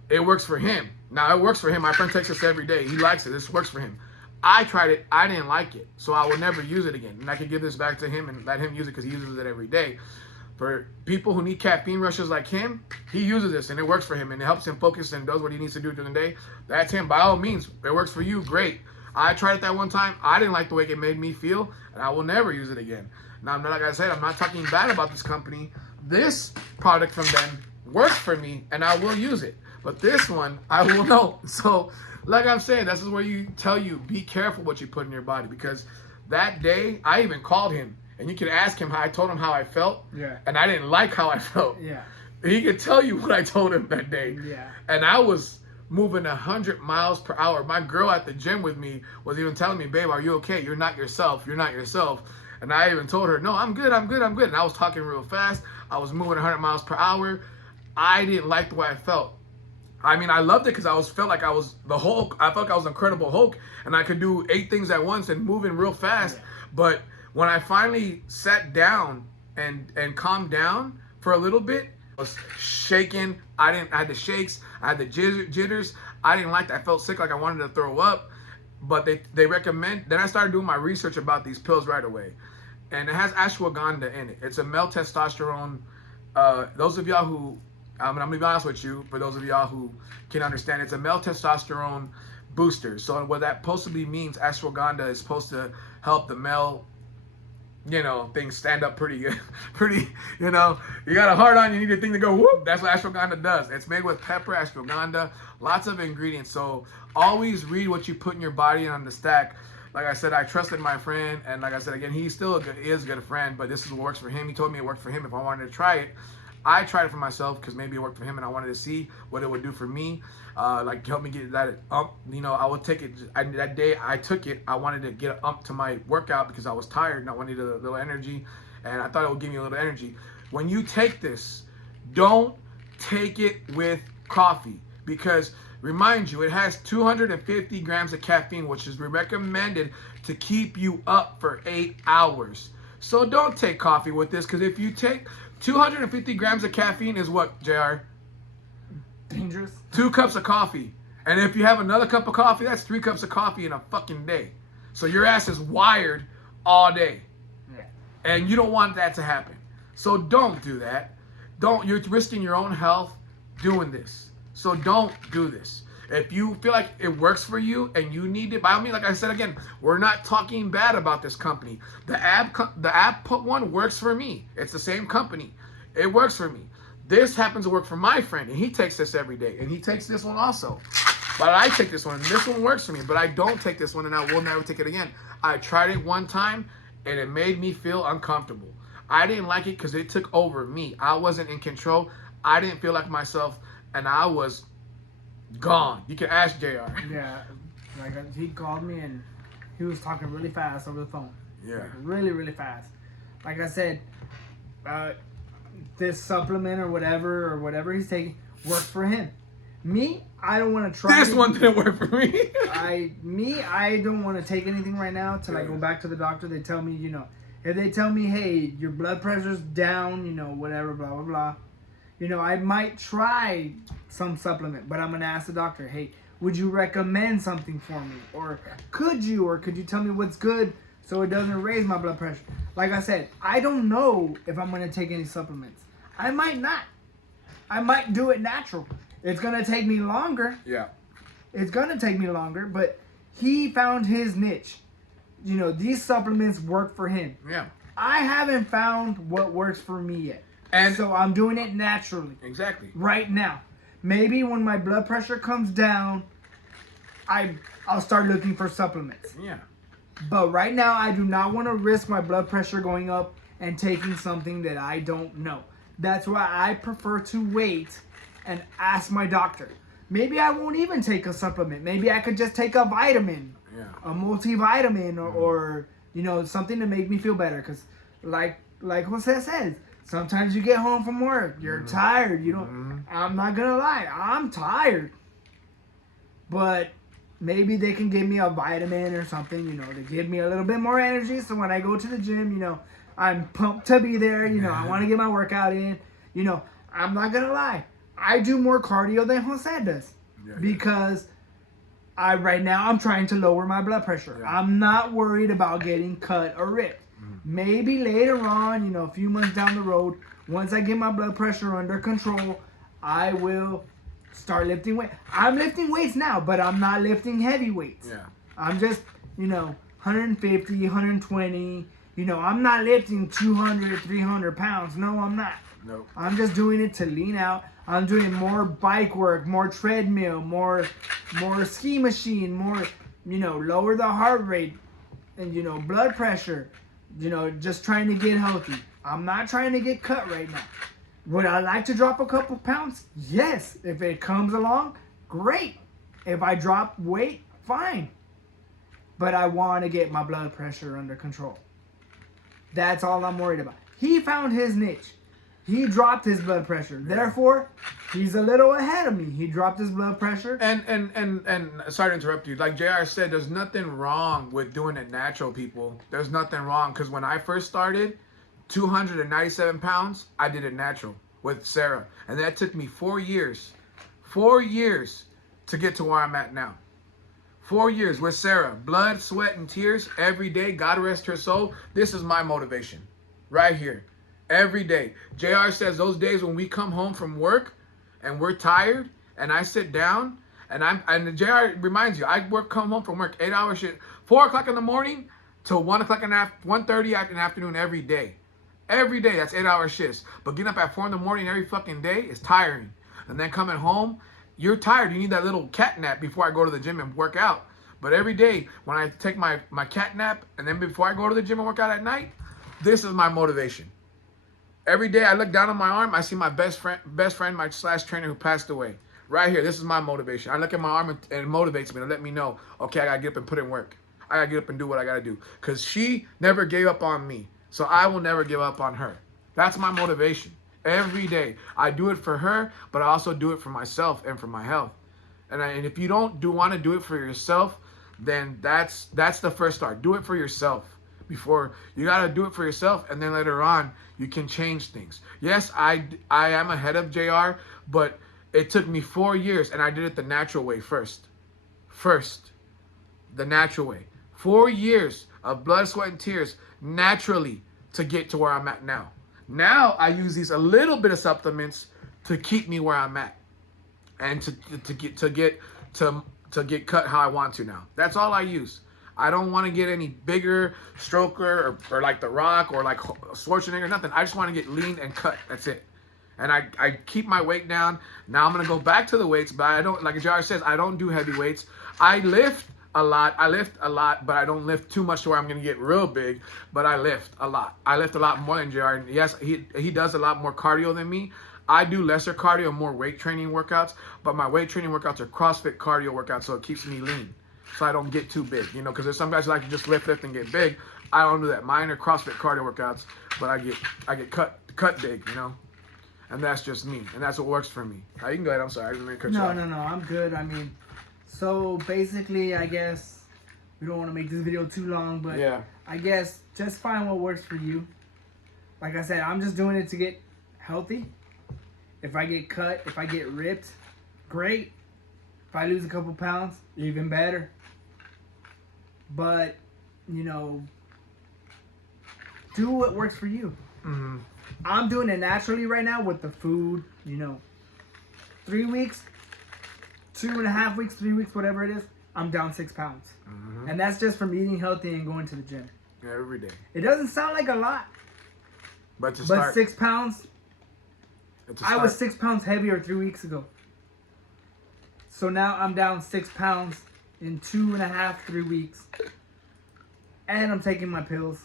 it works for him. Now it works for him. My friend takes this every day. He likes it. This works for him. I tried it. I didn't like it, so I will never use it again. And I can give this back to him and let him use it because he uses it every day. For people who need caffeine rushes like him, he uses this and it works for him and it helps him focus and does what he needs to do during the day. That's him. By all means, it works for you. Great. I tried it that one time. I didn't like the way it made me feel, and I will never use it again. Now, like I said, I'm not talking bad about this company. This product from them works for me, and I will use it. But this one, I will know. So, like I'm saying, this is where you tell you, be careful what you put in your body. Because that day, I even called him. And you can ask him how I told him how I felt. Yeah. And I didn't like how I felt. Yeah. He could tell you what I told him that day. Yeah. And I was moving 100 miles per hour. My girl at the gym with me was even telling me, babe, are you okay? You're not yourself. You're not yourself. And I even told her, no, I'm good. I'm good. I'm good. And I was talking real fast. I was moving 100 miles per hour. I didn't like the way I felt. I mean, I loved it because felt like I was the Hulk. I felt like I was Incredible Hulk, and I could do 8 things at once and moving real fast. Yeah. But when I finally sat down and calmed down for a little bit, I was shaking. I had the shakes. I had the jitters. I didn't like that. I felt sick, like I wanted to throw up. But they recommend. Then I started doing my research about these pills right away, and it has ashwagandha in it. It's a male testosterone. Those of y'all who, I'm gonna be honest with you. For those of y'all who can understand, it's a male testosterone booster. So what that possibly means, ashwagandha is supposed to help the male, things stand up pretty good. You got a heart on, you need a thing to go whoop. That's what ashwagandha does. It's made with pepper, ashwagandha, lots of ingredients. So always read what you put in your body and on the stack. Like I said, I trusted my friend, and like I said again, he is a good friend, but this is what works for him. He told me it worked for him. If I wanted to try it, I tried it for myself because maybe it worked for him, and I wanted to see what it would do for me. Like help me get that up. I would take it. That day I took it, I wanted to get up to my workout because I was tired and I wanted a little energy, and I thought it would give me a little energy. When you take this, don't take it with coffee, because remind you, it has 250 grams of caffeine, which is recommended to keep you up for 8 hours. So don't take coffee with this, because if you take 250 grams of caffeine is what, JR? Dangerous. 2 cups of coffee. And if you have another cup of coffee, that's 3 cups of coffee in a fucking day. So your ass is wired all day. Yeah. And you don't want that to happen. So don't do that. You're risking your own health doing this. So don't do this. If you feel like it works for you and you need it, by all means, like I said again, we're not talking bad about this company. The ab put one works for me. It's the same company. It works for me. This happens to work for my friend, and he takes this every day, and he takes this one also. But I take this one, and this one works for me, but I don't take this one, and I will never take it again. I tried it one time, and it made me feel uncomfortable. I didn't like it because it took over me. I wasn't in control. I didn't feel like myself, and I was gone. You can ask JR. Yeah, like he called me and he was talking really fast over the phone. Yeah. Like, really, really fast. Like I said, this supplement or whatever he's taking works for him. Me, I don't want to try. This one didn't work for me. I don't want to take anything right now till I go back to the doctor. They tell me, if they tell me, hey, your blood pressure's down, whatever, blah, blah, blah. I might try some supplement, but I'm going to ask the doctor, hey, would you recommend something for me? Or could you tell me what's good so it doesn't raise my blood pressure? Like I said, I don't know if I'm going to take any supplements. I might not. I might do it natural. It's going to take me longer. Yeah. It's going to take me longer, but he found his niche. These supplements work for him. Yeah. I haven't found what works for me yet. And so I'm doing it naturally exactly. right now. Maybe when my blood pressure comes down, I'll start looking for supplements. Yeah. But right now, I do not want to risk my blood pressure going up and taking something that I don't know. That's why I prefer to wait and ask my doctor. Maybe I won't even take a supplement. Maybe I could just take a vitamin, a multivitamin, or you know, something to make me feel better. Because like Jose says, sometimes you get home from work, you're tired. You don't. I'm not gonna lie, I'm tired. But maybe they can give me a vitamin or something, you know, to give me a little bit more energy. So when I go to the gym, you know, I'm pumped to be there. You know, I want to get my workout in. You know, I'm not gonna lie, I do more cardio than Jose does because right now I'm trying to lower my blood pressure. Yeah. I'm not worried about getting cut or ripped. Maybe later on, you know, a few months down the road, once I get my blood pressure under control, I will start lifting weight. I'm lifting weights now, but I'm not lifting heavy weights. Yeah. I'm just, you know, 150, 120. You know, I'm not lifting 200, 300 pounds. No, I'm not. Nope. I'm just doing it to lean out. I'm doing more bike work, more treadmill, more ski machine, more, you know, lower the heart rate and, you know, blood pressure. You know, just trying to get healthy. I'm not trying to get cut right now. Would I like to drop a couple pounds? Yes. If it comes along, great. If I drop weight, fine. But I want to get my blood pressure under control. That's all I'm worried about. He found his niche. He dropped his blood pressure. Therefore, he's a little ahead of me. He dropped his blood pressure. And sorry to interrupt you. Like JR said, there's nothing wrong with doing it natural, people. There's nothing wrong. Because when I first started, 297 pounds, I did it natural with Sarah. And that took me 4 years. 4 years to get to where I'm at now. 4 years with Sarah. Blood, sweat, and tears every day. God rest her soul. This is my motivation. Right here. Every day. JR says those days when we come home from work and we're tired and I sit down and JR reminds you, I come home from work 8-hour shit, 4 o'clock in the morning till 1 o'clock 1:30 in the afternoon every day. Every day, that's 8-hour shifts. But getting up at 4 in the morning every fucking day is tiring. And then coming home, you're tired. You need that little cat nap before I go to the gym and work out. But every day, when I take my cat nap, and then before I go to the gym and work out at night, this is my motivation. Every day I look down on my arm, I see my best friend, my / trainer who passed away. Right here, this is my motivation. I look at my arm and it motivates me to let me know, okay, I gotta get up and put in work. I gotta get up and do what I gotta do. Because she never gave up on me. So I will never give up on her. That's my motivation. Every day. I do it for her, but I also do it for myself and for my health. And if you don't want to do it for yourself, then that's the first start. Do it for yourself. Before you got to do it for yourself, and then later on you can change things. Yes, I am ahead of JR, but it took me 4 years, and I did it the natural way first. The natural way. 4 years of blood, sweat, and tears naturally to get to where I'm at now. Now I use these a little bit of supplements to keep me where I'm at, and to get cut how I want to now. That's all I use. I don't want to get any bigger, stroker, or like The Rock, or like Schwarzenegger, nothing. I just want to get lean and cut. That's it. And I keep my weight down. Now I'm going to go back to the weights, but I don't, like JR says, I don't do heavy weights. I lift a lot, but I don't lift too much to where I'm going to get real big, but I lift a lot. I lift a lot more than JR. And yes, he does a lot more cardio than me. I do lesser cardio and more weight training workouts, but my weight training workouts are CrossFit cardio workouts, so it keeps me lean. So I don't get too big, you know, because there's some guys who like to just lift and get big. I don't do that. Mine are CrossFit cardio workouts, but I get cut big, you know, and that's just me, and that's what works for me. You can go ahead. I'm sorry, I didn't mean to cut you off. No, I'm good. I mean, so basically, I guess we don't want to make this video too long, but yeah, I guess just find what works for you. Like I said, I'm just doing it to get healthy. If I get cut, if I get ripped, great. If I lose a couple pounds, even better. But, you know, do what works for you. Mm-hmm. I'm doing it naturally right now with the food, you know. 3 weeks, 2.5 weeks, 3 weeks, whatever it is, I'm down 6 pounds. Mm-hmm. And that's just from eating healthy and going to the gym. Yeah, every day. It doesn't sound like a lot. But to start, 6 pounds, It's a I was start. 6 pounds heavier 3 weeks ago. So now I'm down 6 pounds in 2.5, 3 weeks. And I'm taking my pills.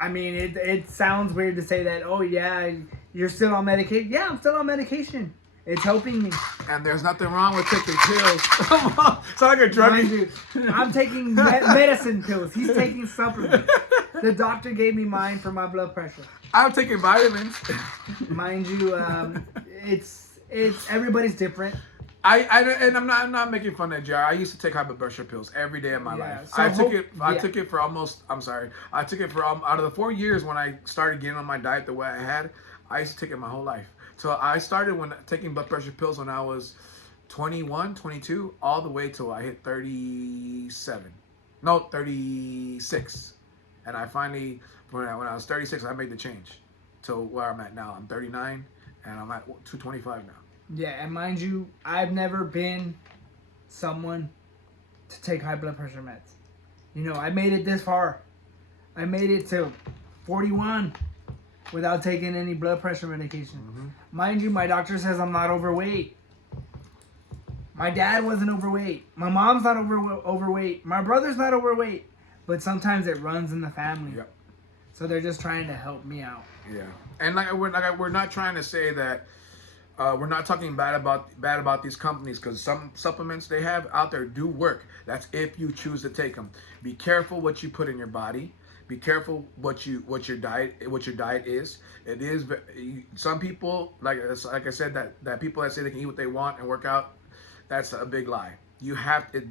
I mean, it sounds weird to say that, oh yeah, you're still on medication. Yeah, I'm still on medication. It's helping me. And there's nothing wrong with taking pills. It's not like a Mind drug. you, I'm taking medicine pills. He's taking supplements. The doctor gave me mine for my blood pressure. I'm taking vitamins. Mind you, it's everybody's different. I'm not making fun of JR. I used to take high blood pressure pills every day of my Yeah, life. so I took it for almost. I'm sorry. I took it for out of the 4 years when I started getting on my diet the way I had. I used to take it my whole life. So I started when taking blood pressure pills when I was 21, 22, all the way till I hit 37. No, 36. And I finally, when I was 36, I made the change to where I'm at now. I'm 39, and I'm at 225 now. Yeah, and mind you, I've never been someone to take high blood pressure meds. You know, I made it this far. I made it to 41 without taking any blood pressure medication. Mm-hmm. Mind you, my doctor says I'm not overweight. My dad wasn't overweight. My mom's not overweight. My brother's not overweight. But sometimes it runs in the family. Yep. So they're just trying to help me out. Yeah, and we're not trying to say that we're not talking bad about these companies, because some supplements they have out there do work. That's if you choose to take them. Be careful what you put in your body. Be careful what your diet is. It is some people like I said that people that say they can eat what they want and work out. That's a big lie. You have to.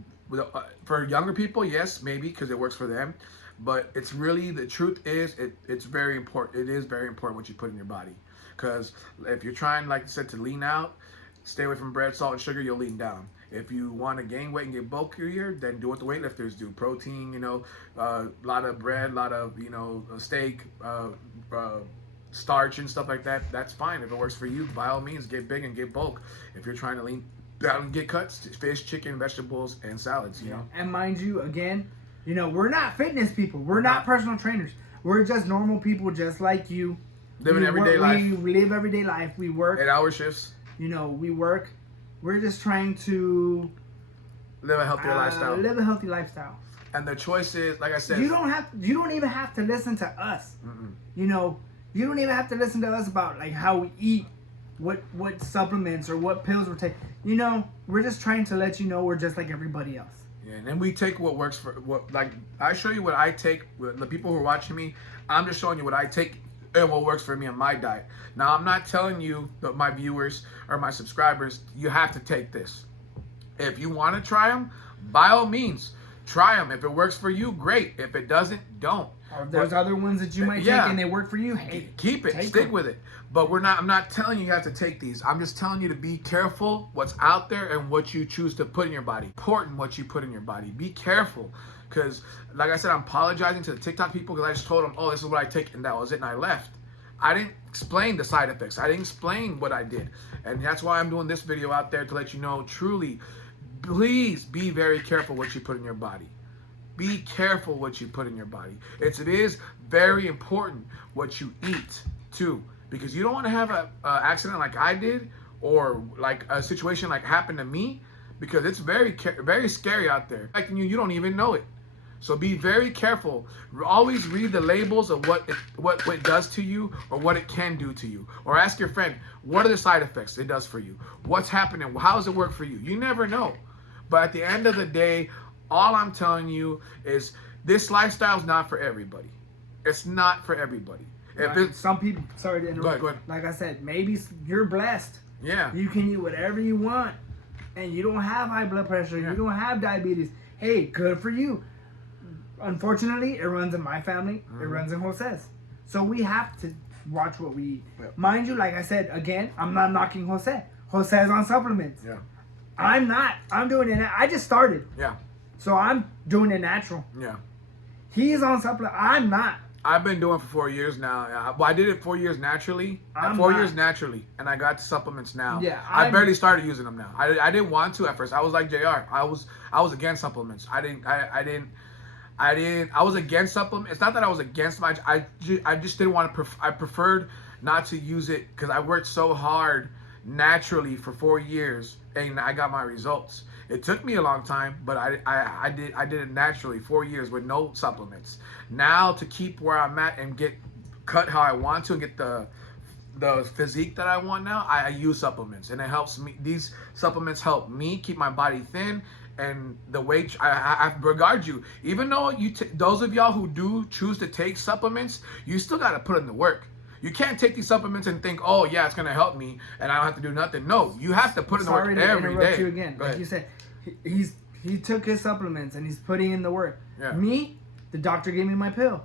For younger people, yes, maybe because it works for them, but it's really the truth is it's very important. It is very important what you put in your body, because if you're trying, like I said, to lean out, stay away from bread, salt, and sugar, you'll lean down. If you want to gain weight and get bulkier, then do what the weightlifters do: protein, a lot of bread, a lot of steak, starch and stuff like that. That's fine if it works for you. By all means, get big and get bulk. If you're trying to lean down and get cuts, fish, chicken, vegetables, and salads. And mind you, again, we're not fitness people. We're not personal trainers. We're just normal people, just like you. Living everyday life. We live everyday life. We work. 8-hour shifts. We work. We're just trying to live a healthier lifestyle. Live a healthy lifestyle. And the choice is, like I said, you don't even have to listen to us. Mm-mm. You don't even have to listen to us about like how we eat, what supplements or what pills we're taking. We're just trying to let you know we're just like everybody else. Yeah, and then we take what works for I show you what I take. The people who are watching me, I'm just showing you what I take and what works for me on my diet. Now, I'm not telling you, my viewers or my subscribers, you have to take this. If you want to try them, by all means, try them. If it works for you, great. If it doesn't, don't. Or if there's other ones that you might take and they work for you, hey, keep it, stick with it. But I'm not telling you have to take these. I'm just telling you to be careful what's out there and what you choose to put in your body. Important what you put in your body. Be careful. Because, like I said, I'm apologizing to the TikTok people because I just told them, oh, this is what I take, and that was it, and I left. I didn't explain the side effects. I didn't explain what I did. And that's why I'm doing this video out there, to let you know, truly, please be very careful what you put in your body. Be careful what you put in your body. It is very important what you eat, too. Because you don't want to have an accident like I did, or like a situation like happened to me, because it's very, very scary out there. Like you don't even know it. So be very careful. Always read the labels of what it does to you, or what it can do to you. Or ask your friend, what are the side effects it does for you? What's happening? How does it work for you? You never know. But at the end of the day, all I'm telling you is this lifestyle is not for everybody. It's not for everybody. If it's some people, sorry to interrupt. Go ahead. Like I said, maybe you're blessed. Yeah. You can eat whatever you want, and you don't have high blood pressure. Yeah. You don't have diabetes. Hey, good for you. Unfortunately, it runs in my family. Mm-hmm. It runs in Jose's. So we have to watch what we eat. Yep. Mind you, like I said, again, I'm not knocking Jose. Jose's on supplements. Yeah. I'm not. I'm doing it. I just started. Yeah. So I'm doing it natural. Yeah. He's on supplement. I'm not. I've been doing it for 4 years now. I did it 4 years naturally. I'm 4 not. years naturally, and I got supplements now. Yeah, I barely started using them now. I didn't want to at first. I was like JR. I was against supplements. I was against supplements. It's not that I was against them. I just didn't want to. I preferred not to use it because I worked so hard naturally for 4 years and I got my results. It took me a long time, but I did it naturally, 4 years with no supplements. Now to keep where I'm at and get cut how I want to and get the physique that I want now, I use supplements, and it helps me. These supplements help me keep my body thin, and the weight. I regard you, even though those of y'all who do choose to take supplements, you still got to put in the work. You can't take these supplements and think, oh yeah, it's gonna help me, and I don't have to do nothing. No, you have to put in the work every day. You again. Like you said, he took his supplements and he's putting in the work. Yeah. Me, the doctor gave me my pill.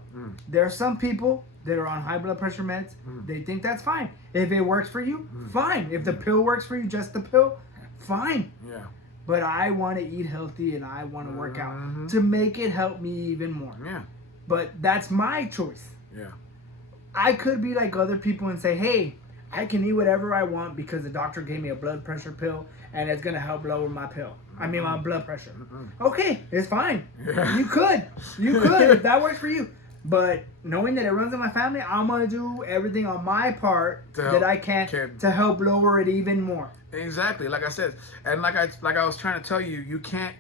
There are some people that are on high blood pressure meds. They think that's fine. If it works for you, fine. If the pill works for you, just the pill, fine. Yeah. But I want to eat healthy and I want to work out to make it help me even more. Yeah. But that's my choice. Yeah. I could be like other people and say, hey, I can eat whatever I want because the doctor gave me a blood pressure pill and it's going to help lower my my blood pressure. Okay, it's fine. Yeah. You could if that works for you. But knowing that it runs in my family, I'm going to do everything on my part that I can to help lower it even more. Exactly, like I said, and like I was trying to tell you, you can't.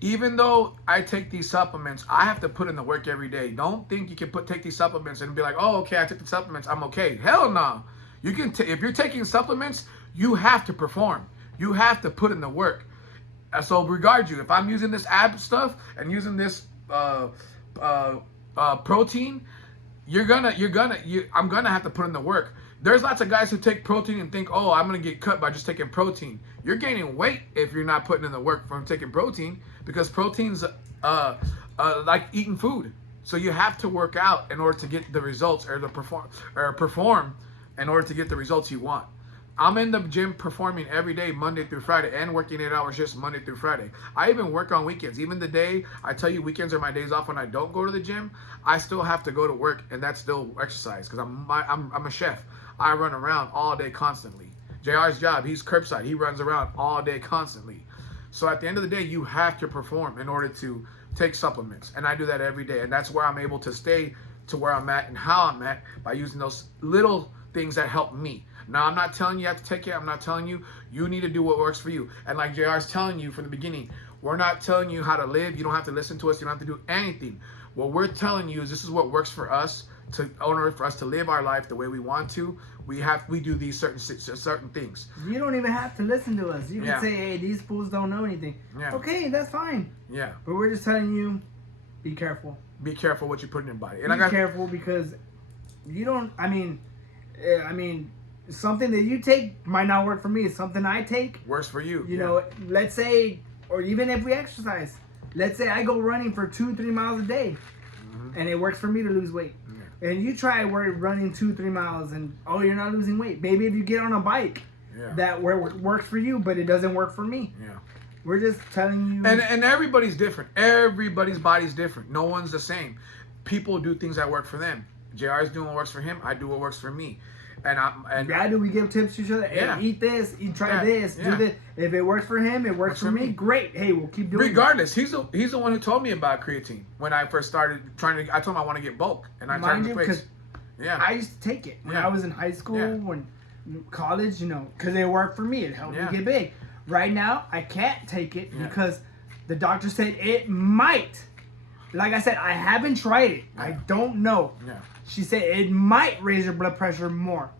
Even though I take these supplements, I have to put in the work every day. Don't think you can take these supplements and be like, oh, okay, I took the supplements, I'm okay. Hell no. You can if you're taking supplements, you have to perform. You have to put in the work. So regard you, if I'm using this ab stuff and using this protein, I'm gonna have to put in the work. There's lots of guys who take protein and think, oh, I'm gonna get cut by just taking protein. You're gaining weight if you're not putting in the work from taking protein, because protein's like eating food. So you have to work out in order to get the results, or to perform in order to get the results you want. I'm in the gym performing every day, Monday through Friday, and working 8 hours just Monday through Friday. I even work on weekends. Even the day I tell you weekends are my days off when I don't go to the gym, I still have to go to work, and that's still exercise because I'm a chef. I run around all day constantly. JR's job, he's curbside. He runs around all day constantly. So at the end of the day, you have to perform in order to take supplements, and I do that every day, and that's where I'm able to stay to where I'm at and how I'm at by using those little things that help me. Now, I'm not telling you have to take it. I'm not telling you need to do what works for you. And like JR's telling you from the beginning, we're not telling you how to live. You don't have to listen to us. You don't have to do anything. What we're telling you is this is what works for us in order for us to live our life the way we want to. We do these certain things. You don't even have to listen to us. You can say, hey, these fools don't know anything. Yeah. Okay, that's fine. Yeah. But we're just telling you, be careful. Be careful what you put in your body. And be careful because you don't, I mean, something that you take might not work for me. Something I take works for you. You know, let's say, or even if we exercise, let's say I go running for 2-3 miles a day, and it works for me to lose weight. And you try running 2-3 miles, and you're not losing weight. Maybe if you get on a bike, that works for you, but it doesn't work for me. Yeah. We're just telling you. And everybody's different. Everybody's body's different. No one's the same. People do things that work for them. JR's doing what works for him. I do what works for me. Do we give tips to each other? Hey, eat this, try this, do this. If it works for him, it works for me. Great. Hey, we'll keep doing it. Regardless, he's the one who told me about creatine when I first started trying to. I told him I want to get bulk, and I tried to place. I used to take it when I was in high school, when college, because it worked for me. It helped me get big. Right now, I can't take it because the doctor said it might. Like I said, I haven't tried it. I don't know. Yeah. She said it might raise your blood pressure more.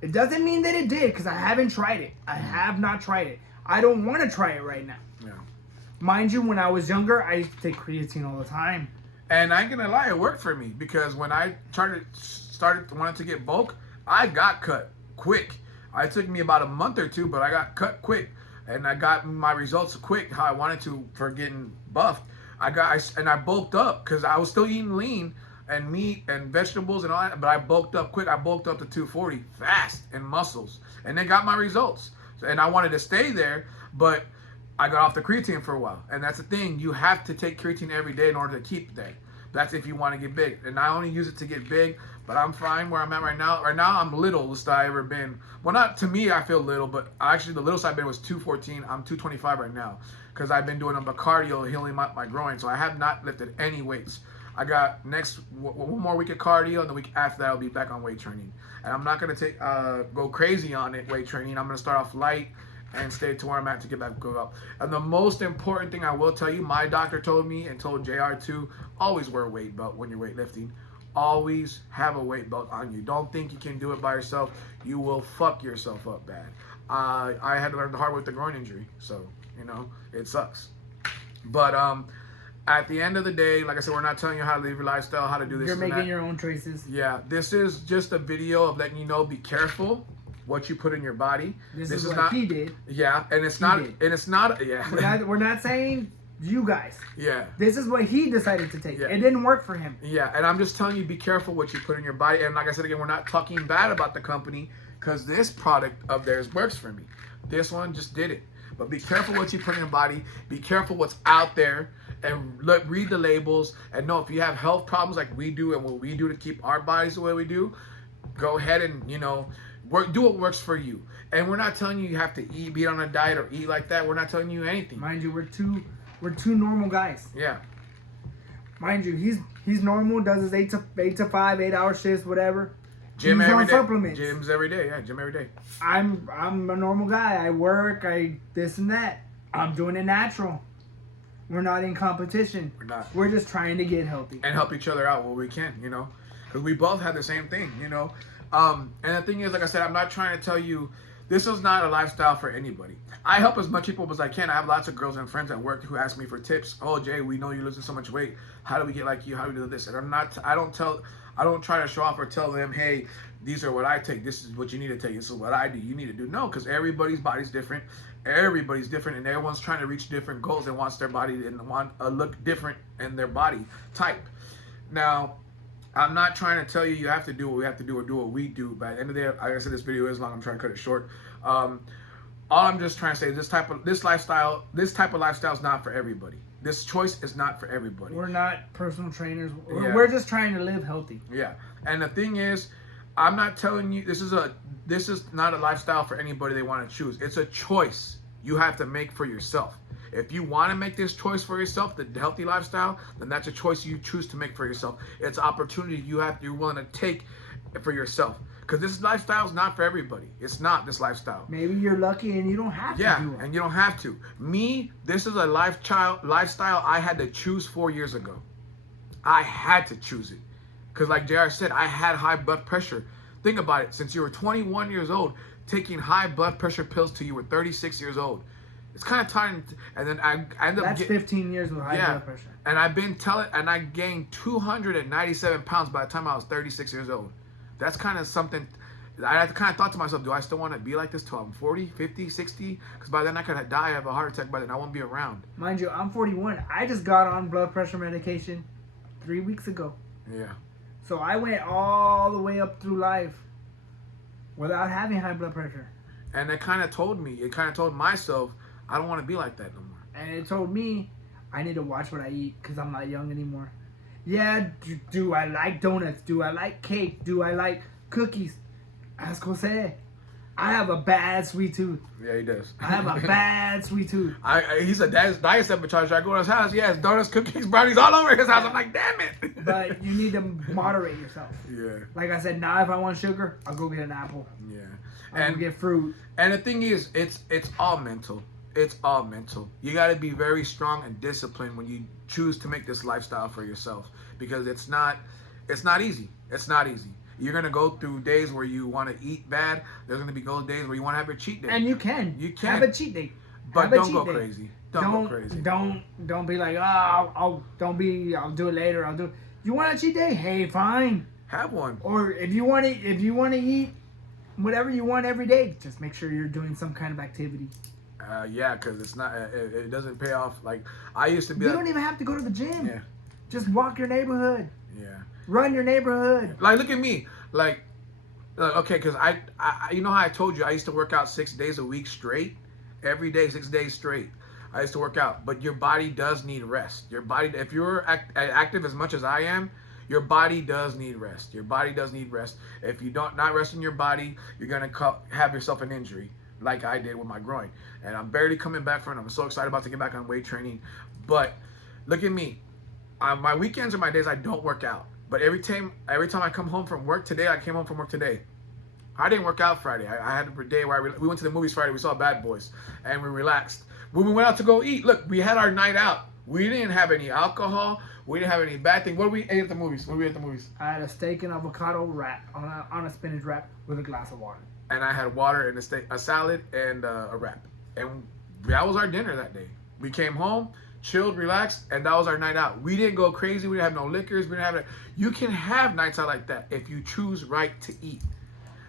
It doesn't mean that it did because I haven't tried it. I have not tried it. I don't want to try it right now. Yeah. Mind you, when I was younger, I used to take creatine all the time. And I ain't gonna lie, it worked for me because when I wanted to get bulk, I got cut quick. It took me about a month or two, but I got cut quick, and I got my results quick how I wanted to for getting buffed. I bulked up because I was still eating lean and meat and vegetables and all that, but I bulked up quick. I bulked up to 240 fast in muscles, and they got my results. And I wanted to stay there, but I got off the creatine for a while. And that's the thing, you have to take creatine every day in order to keep that. That's if you want to get big. And I only use it to get big, but I'm fine where I'm at right now. Right now, I'm littlest I ever been. Well, not to me, I feel little, but actually the littlest I've been was 214. I'm 225 right now because I've been doing a cardio healing my groin, so I have not lifted any weights. I got one more week of cardio, and the week after that I'll be back on weight training. And I'm not gonna go crazy on it weight training. I'm gonna start off light and stay to where I'm at to get back go up. And the most important thing I will tell you, my doctor told me and told JR too, always wear a weight belt when you're weightlifting. Always have a weight belt on you. Don't think you can do it by yourself. You will fuck yourself up bad. I had to learn the hard way with the groin injury, so you know it sucks. But at the end of the day, like I said, we're not telling you how to live your lifestyle, how to do this. You're making your own choices. Yeah, this is just a video of letting you know, be careful what you put in your body. This is what he did. Yeah, and it's not. And it's not. Yeah. We're not saying you guys. Yeah. This is what he decided to take. Yeah. It didn't work for him. Yeah, and I'm just telling you, be careful what you put in your body. And like I said again, we're not talking bad about the company because this product of theirs works for me. This one just did it. But be careful what you put in your body. Be careful what's out there. And read the labels. And know if you have health problems like we do and what we do to keep our bodies the way we do, go ahead and, you know, do what works for you. And we're not telling you have to be on a diet or eat like that. We're not telling you anything. Mind you, we're two normal guys. Yeah. Mind you, he's normal, does his 8 to 5, 8-hour shifts, whatever. Gym He's every on day. supplements. Gyms every day. Yeah, gym every day. I'm a normal guy. I work, I this and that. I'm doing it natural. We're not in competition. We're not. We're just trying to get healthy. And help each other out where we can, you know. Because we both have the same thing, you know. And the thing is, like I said, I'm not trying to tell you this is not a lifestyle for anybody. I help as much people as I can. I have lots of girls and friends at work who ask me for tips. Oh, Jay, we know you're losing so much weight. How do we get like you? How do we do this? And I don't try to show off or tell them, hey, these are what I take. This is what you need to take. This is what I do. You need to do. No, because everybody's body's different. Everybody's different, and everyone's trying to reach different goals and wants their body and want a look different in their body type. Now, I'm not trying to tell you have to do what we have to do or do what we do. But at the end of the day, like I said, this video is long. I'm trying to cut it short. All I'm just trying to say is this type of lifestyle is not for everybody. This choice is not for everybody. We're not personal trainers. Yeah. We're just trying to live healthy. Yeah, and the thing is, I'm not telling you this is not a lifestyle for anybody they want to choose. It's a choice you have to make for yourself. If you want to make this choice for yourself, the healthy lifestyle, then that's a choice you choose to make for yourself. It's an opportunity you're willing to take for yourself. Because this lifestyle is not for everybody. It's not this lifestyle. Maybe you're lucky and you don't have to do it. And you don't have to. Me, this is a lifestyle I had to choose 4 years ago. I had to choose it. Because like JR said, I had high blood pressure. Think about it. Since you were 21 years old, taking high blood pressure pills till you were 36 years old. It's kind of tiring. And then I ended up That's 15 years with high blood pressure. And I gained 297 pounds by the time I was 36 years old. That's kind of something. I kind of thought to myself, do I still want to be like this till I'm 40, 50, 60? Because by then I could die, have a heart attack by then. I won't be around. Mind you, I'm 41. I just got on blood pressure medication 3 weeks ago. Yeah. So I went all the way up through life without having high blood pressure. And it kind of told myself, I don't want to be like that no more. And it told me I need to watch what I eat because I'm not young anymore. Yeah, do I like donuts? Do I like cake? Do I like cookies? Ask Jose. I have a bad sweet tooth. Yeah, he does. I have a bad sweet tooth. He's a diet sabotage. I go to his house. He has donuts, cookies, brownies all over his house. I'm like, damn it. But you need to moderate yourself. Yeah. Like I said, now if I want sugar, I'll go get an apple. Yeah. I'll go get fruit. And the thing is, it's all mental. It's all mental. You got to be very strong and disciplined when you choose to make this lifestyle for yourself, because it's not easy. It's not easy. You're going to go through days where you want to eat bad. There's going to be days where you want to have your cheat day. And you can. You can. Have a cheat day. But don't go crazy. Don't go crazy. Don't be like, oh, I'll do it later. I'll do it. You want a cheat day? Hey, fine. Have one. Or if you want to eat whatever you want every day, just make sure you're doing some kind of activity. Yeah, because it's not. It doesn't pay off. Like I used to be. You don't even have to go to the gym. Yeah. Just walk your neighborhood. Yeah. Run your neighborhood. Like look at me. Like, okay, because I you know how I told you I used to work out 6 days a week straight, every day 6 days straight. I used to work out, but your body does need rest. Your body, if you're active as much as I am, your body does need rest. Your body does need rest. If you not resting your body, you're gonna have yourself an injury, like I did with my groin. And I'm barely coming back from it. I'm so excited about to get back on weight training. But look at me. My weekends are my days I don't work out. But every time I come home from work today, I came home from work today. I didn't work out Friday. I had a day where we went to the movies Friday. We saw Bad Boys and we relaxed. When we went out to go eat, look, we had our night out. We didn't have any alcohol. We didn't have any bad thing. What did we eat at the movies? What did we eat at the movies? I had a steak and avocado wrap on a spinach wrap with a glass of water. And I had water and a salad and a wrap. And that was our dinner that day. We came home, chilled, relaxed, and that was our night out. We didn't go crazy. We didn't have no liquors. We didn't have. You can have nights out like that if you choose right to eat.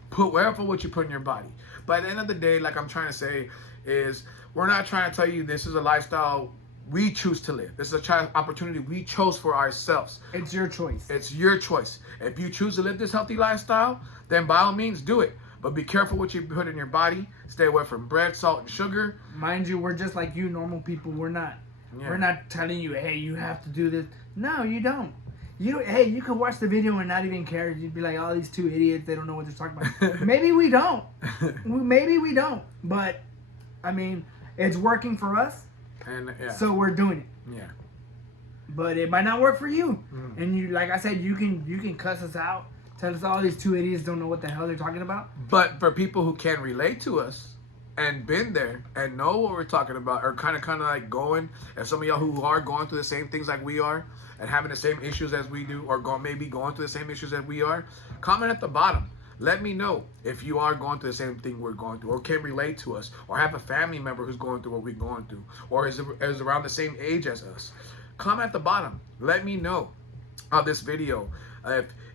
Put wherever what you put in your body. But at the end of the day, like I'm trying to say, is we're not trying to tell you this is a lifestyle we choose to live. This is an opportunity we chose for ourselves. It's your choice. It's your choice. If you choose to live this healthy lifestyle, then by all means do it. But be careful what you put in your body. Stay away from bread, salt, and sugar. Mind you, we're just like you normal people. We're not. Yeah. We're not telling you, hey, you have to do this. No, you don't. Hey, you can watch the video and not even care. You'd be like, oh, these two idiots, they don't know what they're talking about. Maybe we don't. Maybe we don't. But, I mean, it's working for us. And yeah. So we're doing it. Yeah. But it might not work for you. Mm. And you, like I said, you can cuss us out. Tell us all these two idiots don't know what the hell they're talking about. But for people who can relate to us and been there and know what we're talking about, or kind of like going, and some of y'all who are going through the same things like we are and having the same issues as we do, or maybe going through the same issues that we are, comment at the bottom. Let me know if you are going through the same thing we're going through, or can relate to us, or have a family member who's going through what we're going through, or is around the same age as us. Comment at the bottom. Let me know of this video.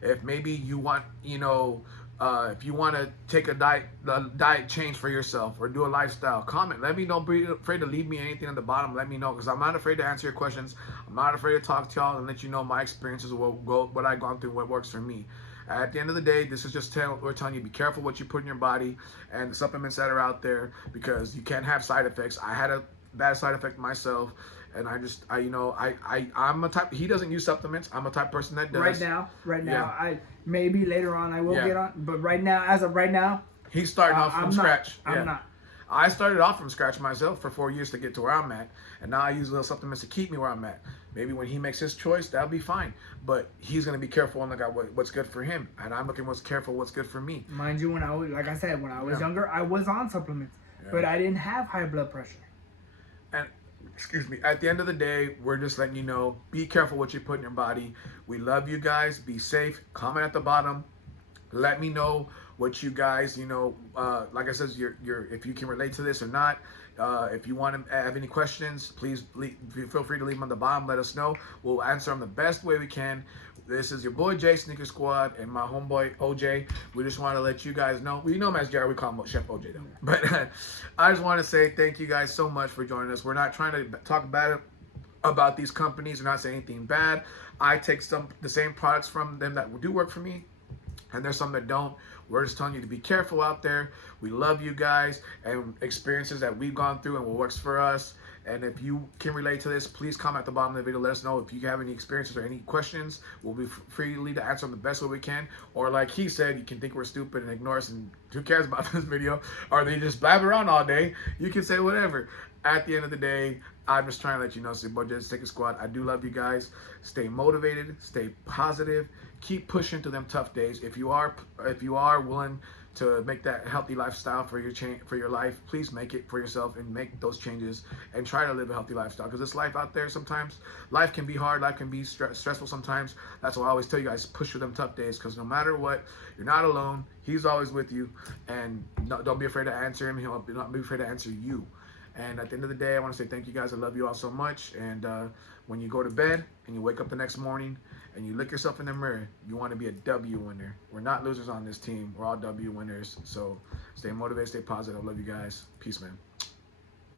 If maybe you want, if you want to take a diet change for yourself or do a lifestyle, comment. Let me know. Be afraid to leave me anything at the bottom. Let me know, because I'm not afraid to answer your questions. I'm not afraid to talk to y'all and let you know my experiences, what I've gone through, what works for me. At the end of the day, this is just we're telling you, be careful what you put in your body and the supplements that are out there, because you can have side effects. I had a bad side effect myself. And I'm a type. He doesn't use supplements. I'm a type of person that does. Right now, Yeah. I maybe later on I will Yeah. get on, but right now, as of right now, He's starting off from scratch. I'm not. I started off from scratch myself for 4 years to get to where I'm at, and now I use little supplements to keep me where I'm at. Maybe when he makes his choice, that'll be fine. But he's gonna be careful and look at what's good for him, and I'm looking what's good for me. Mind you, when I was, like I said, when I was Yeah. younger, I was on supplements, Yeah. but I didn't have high blood pressure. And excuse me, at the end of the day, we're just letting you know, be careful what you put in your body. We love you guys. Be safe. Comment at the bottom. Let me know what you guys, like I said, if you can relate to this or not. If you want to have any questions, please feel free to leave them on the bottom. Let us know. We'll answer them the best way we can. This is your boy Jay, Sneaker Squad, and my homeboy OJ. We just want to let you guys know. We know him as Jared. We call him Chef OJ though. But I just want to say thank you guys so much for joining us. We're not trying to talk bad about these companies. We're not saying anything bad. I take the same products from them that do work for me, and there's some that don't. We're just telling you to be careful out there. We love you guys and experiences that we've gone through and what works for us. And if you can relate to this, please comment at the bottom of the video. Let us know if you have any experiences or any questions. We'll be freely to answer them the best way we can. Or like he said, you can think we're stupid and ignore us and who cares about this video. Or they just blab around all day. You can say whatever. At the end of the day, I'm just trying to let you know, Budget Sneaker Squad, I do love you guys. Stay motivated, stay positive, keep pushing through them tough days. If you are willing to make that healthy lifestyle for your life, please make it for yourself and make those changes and try to live a healthy lifestyle, because this life out there, sometimes life can be hard, life can be stressful sometimes. That's why I always tell you guys, push through them tough days, because no matter what, you're not alone. He's always with you, and don't be afraid to answer him. He'll not be afraid to answer you. And at the end of the day, I want to say thank you guys. I love you all so much. And when you go to bed and you wake up the next morning and you look yourself in the mirror, you want to be a W winner. We're not losers on this team. We're all W winners. So stay motivated, stay positive. I love you guys. Peace, man.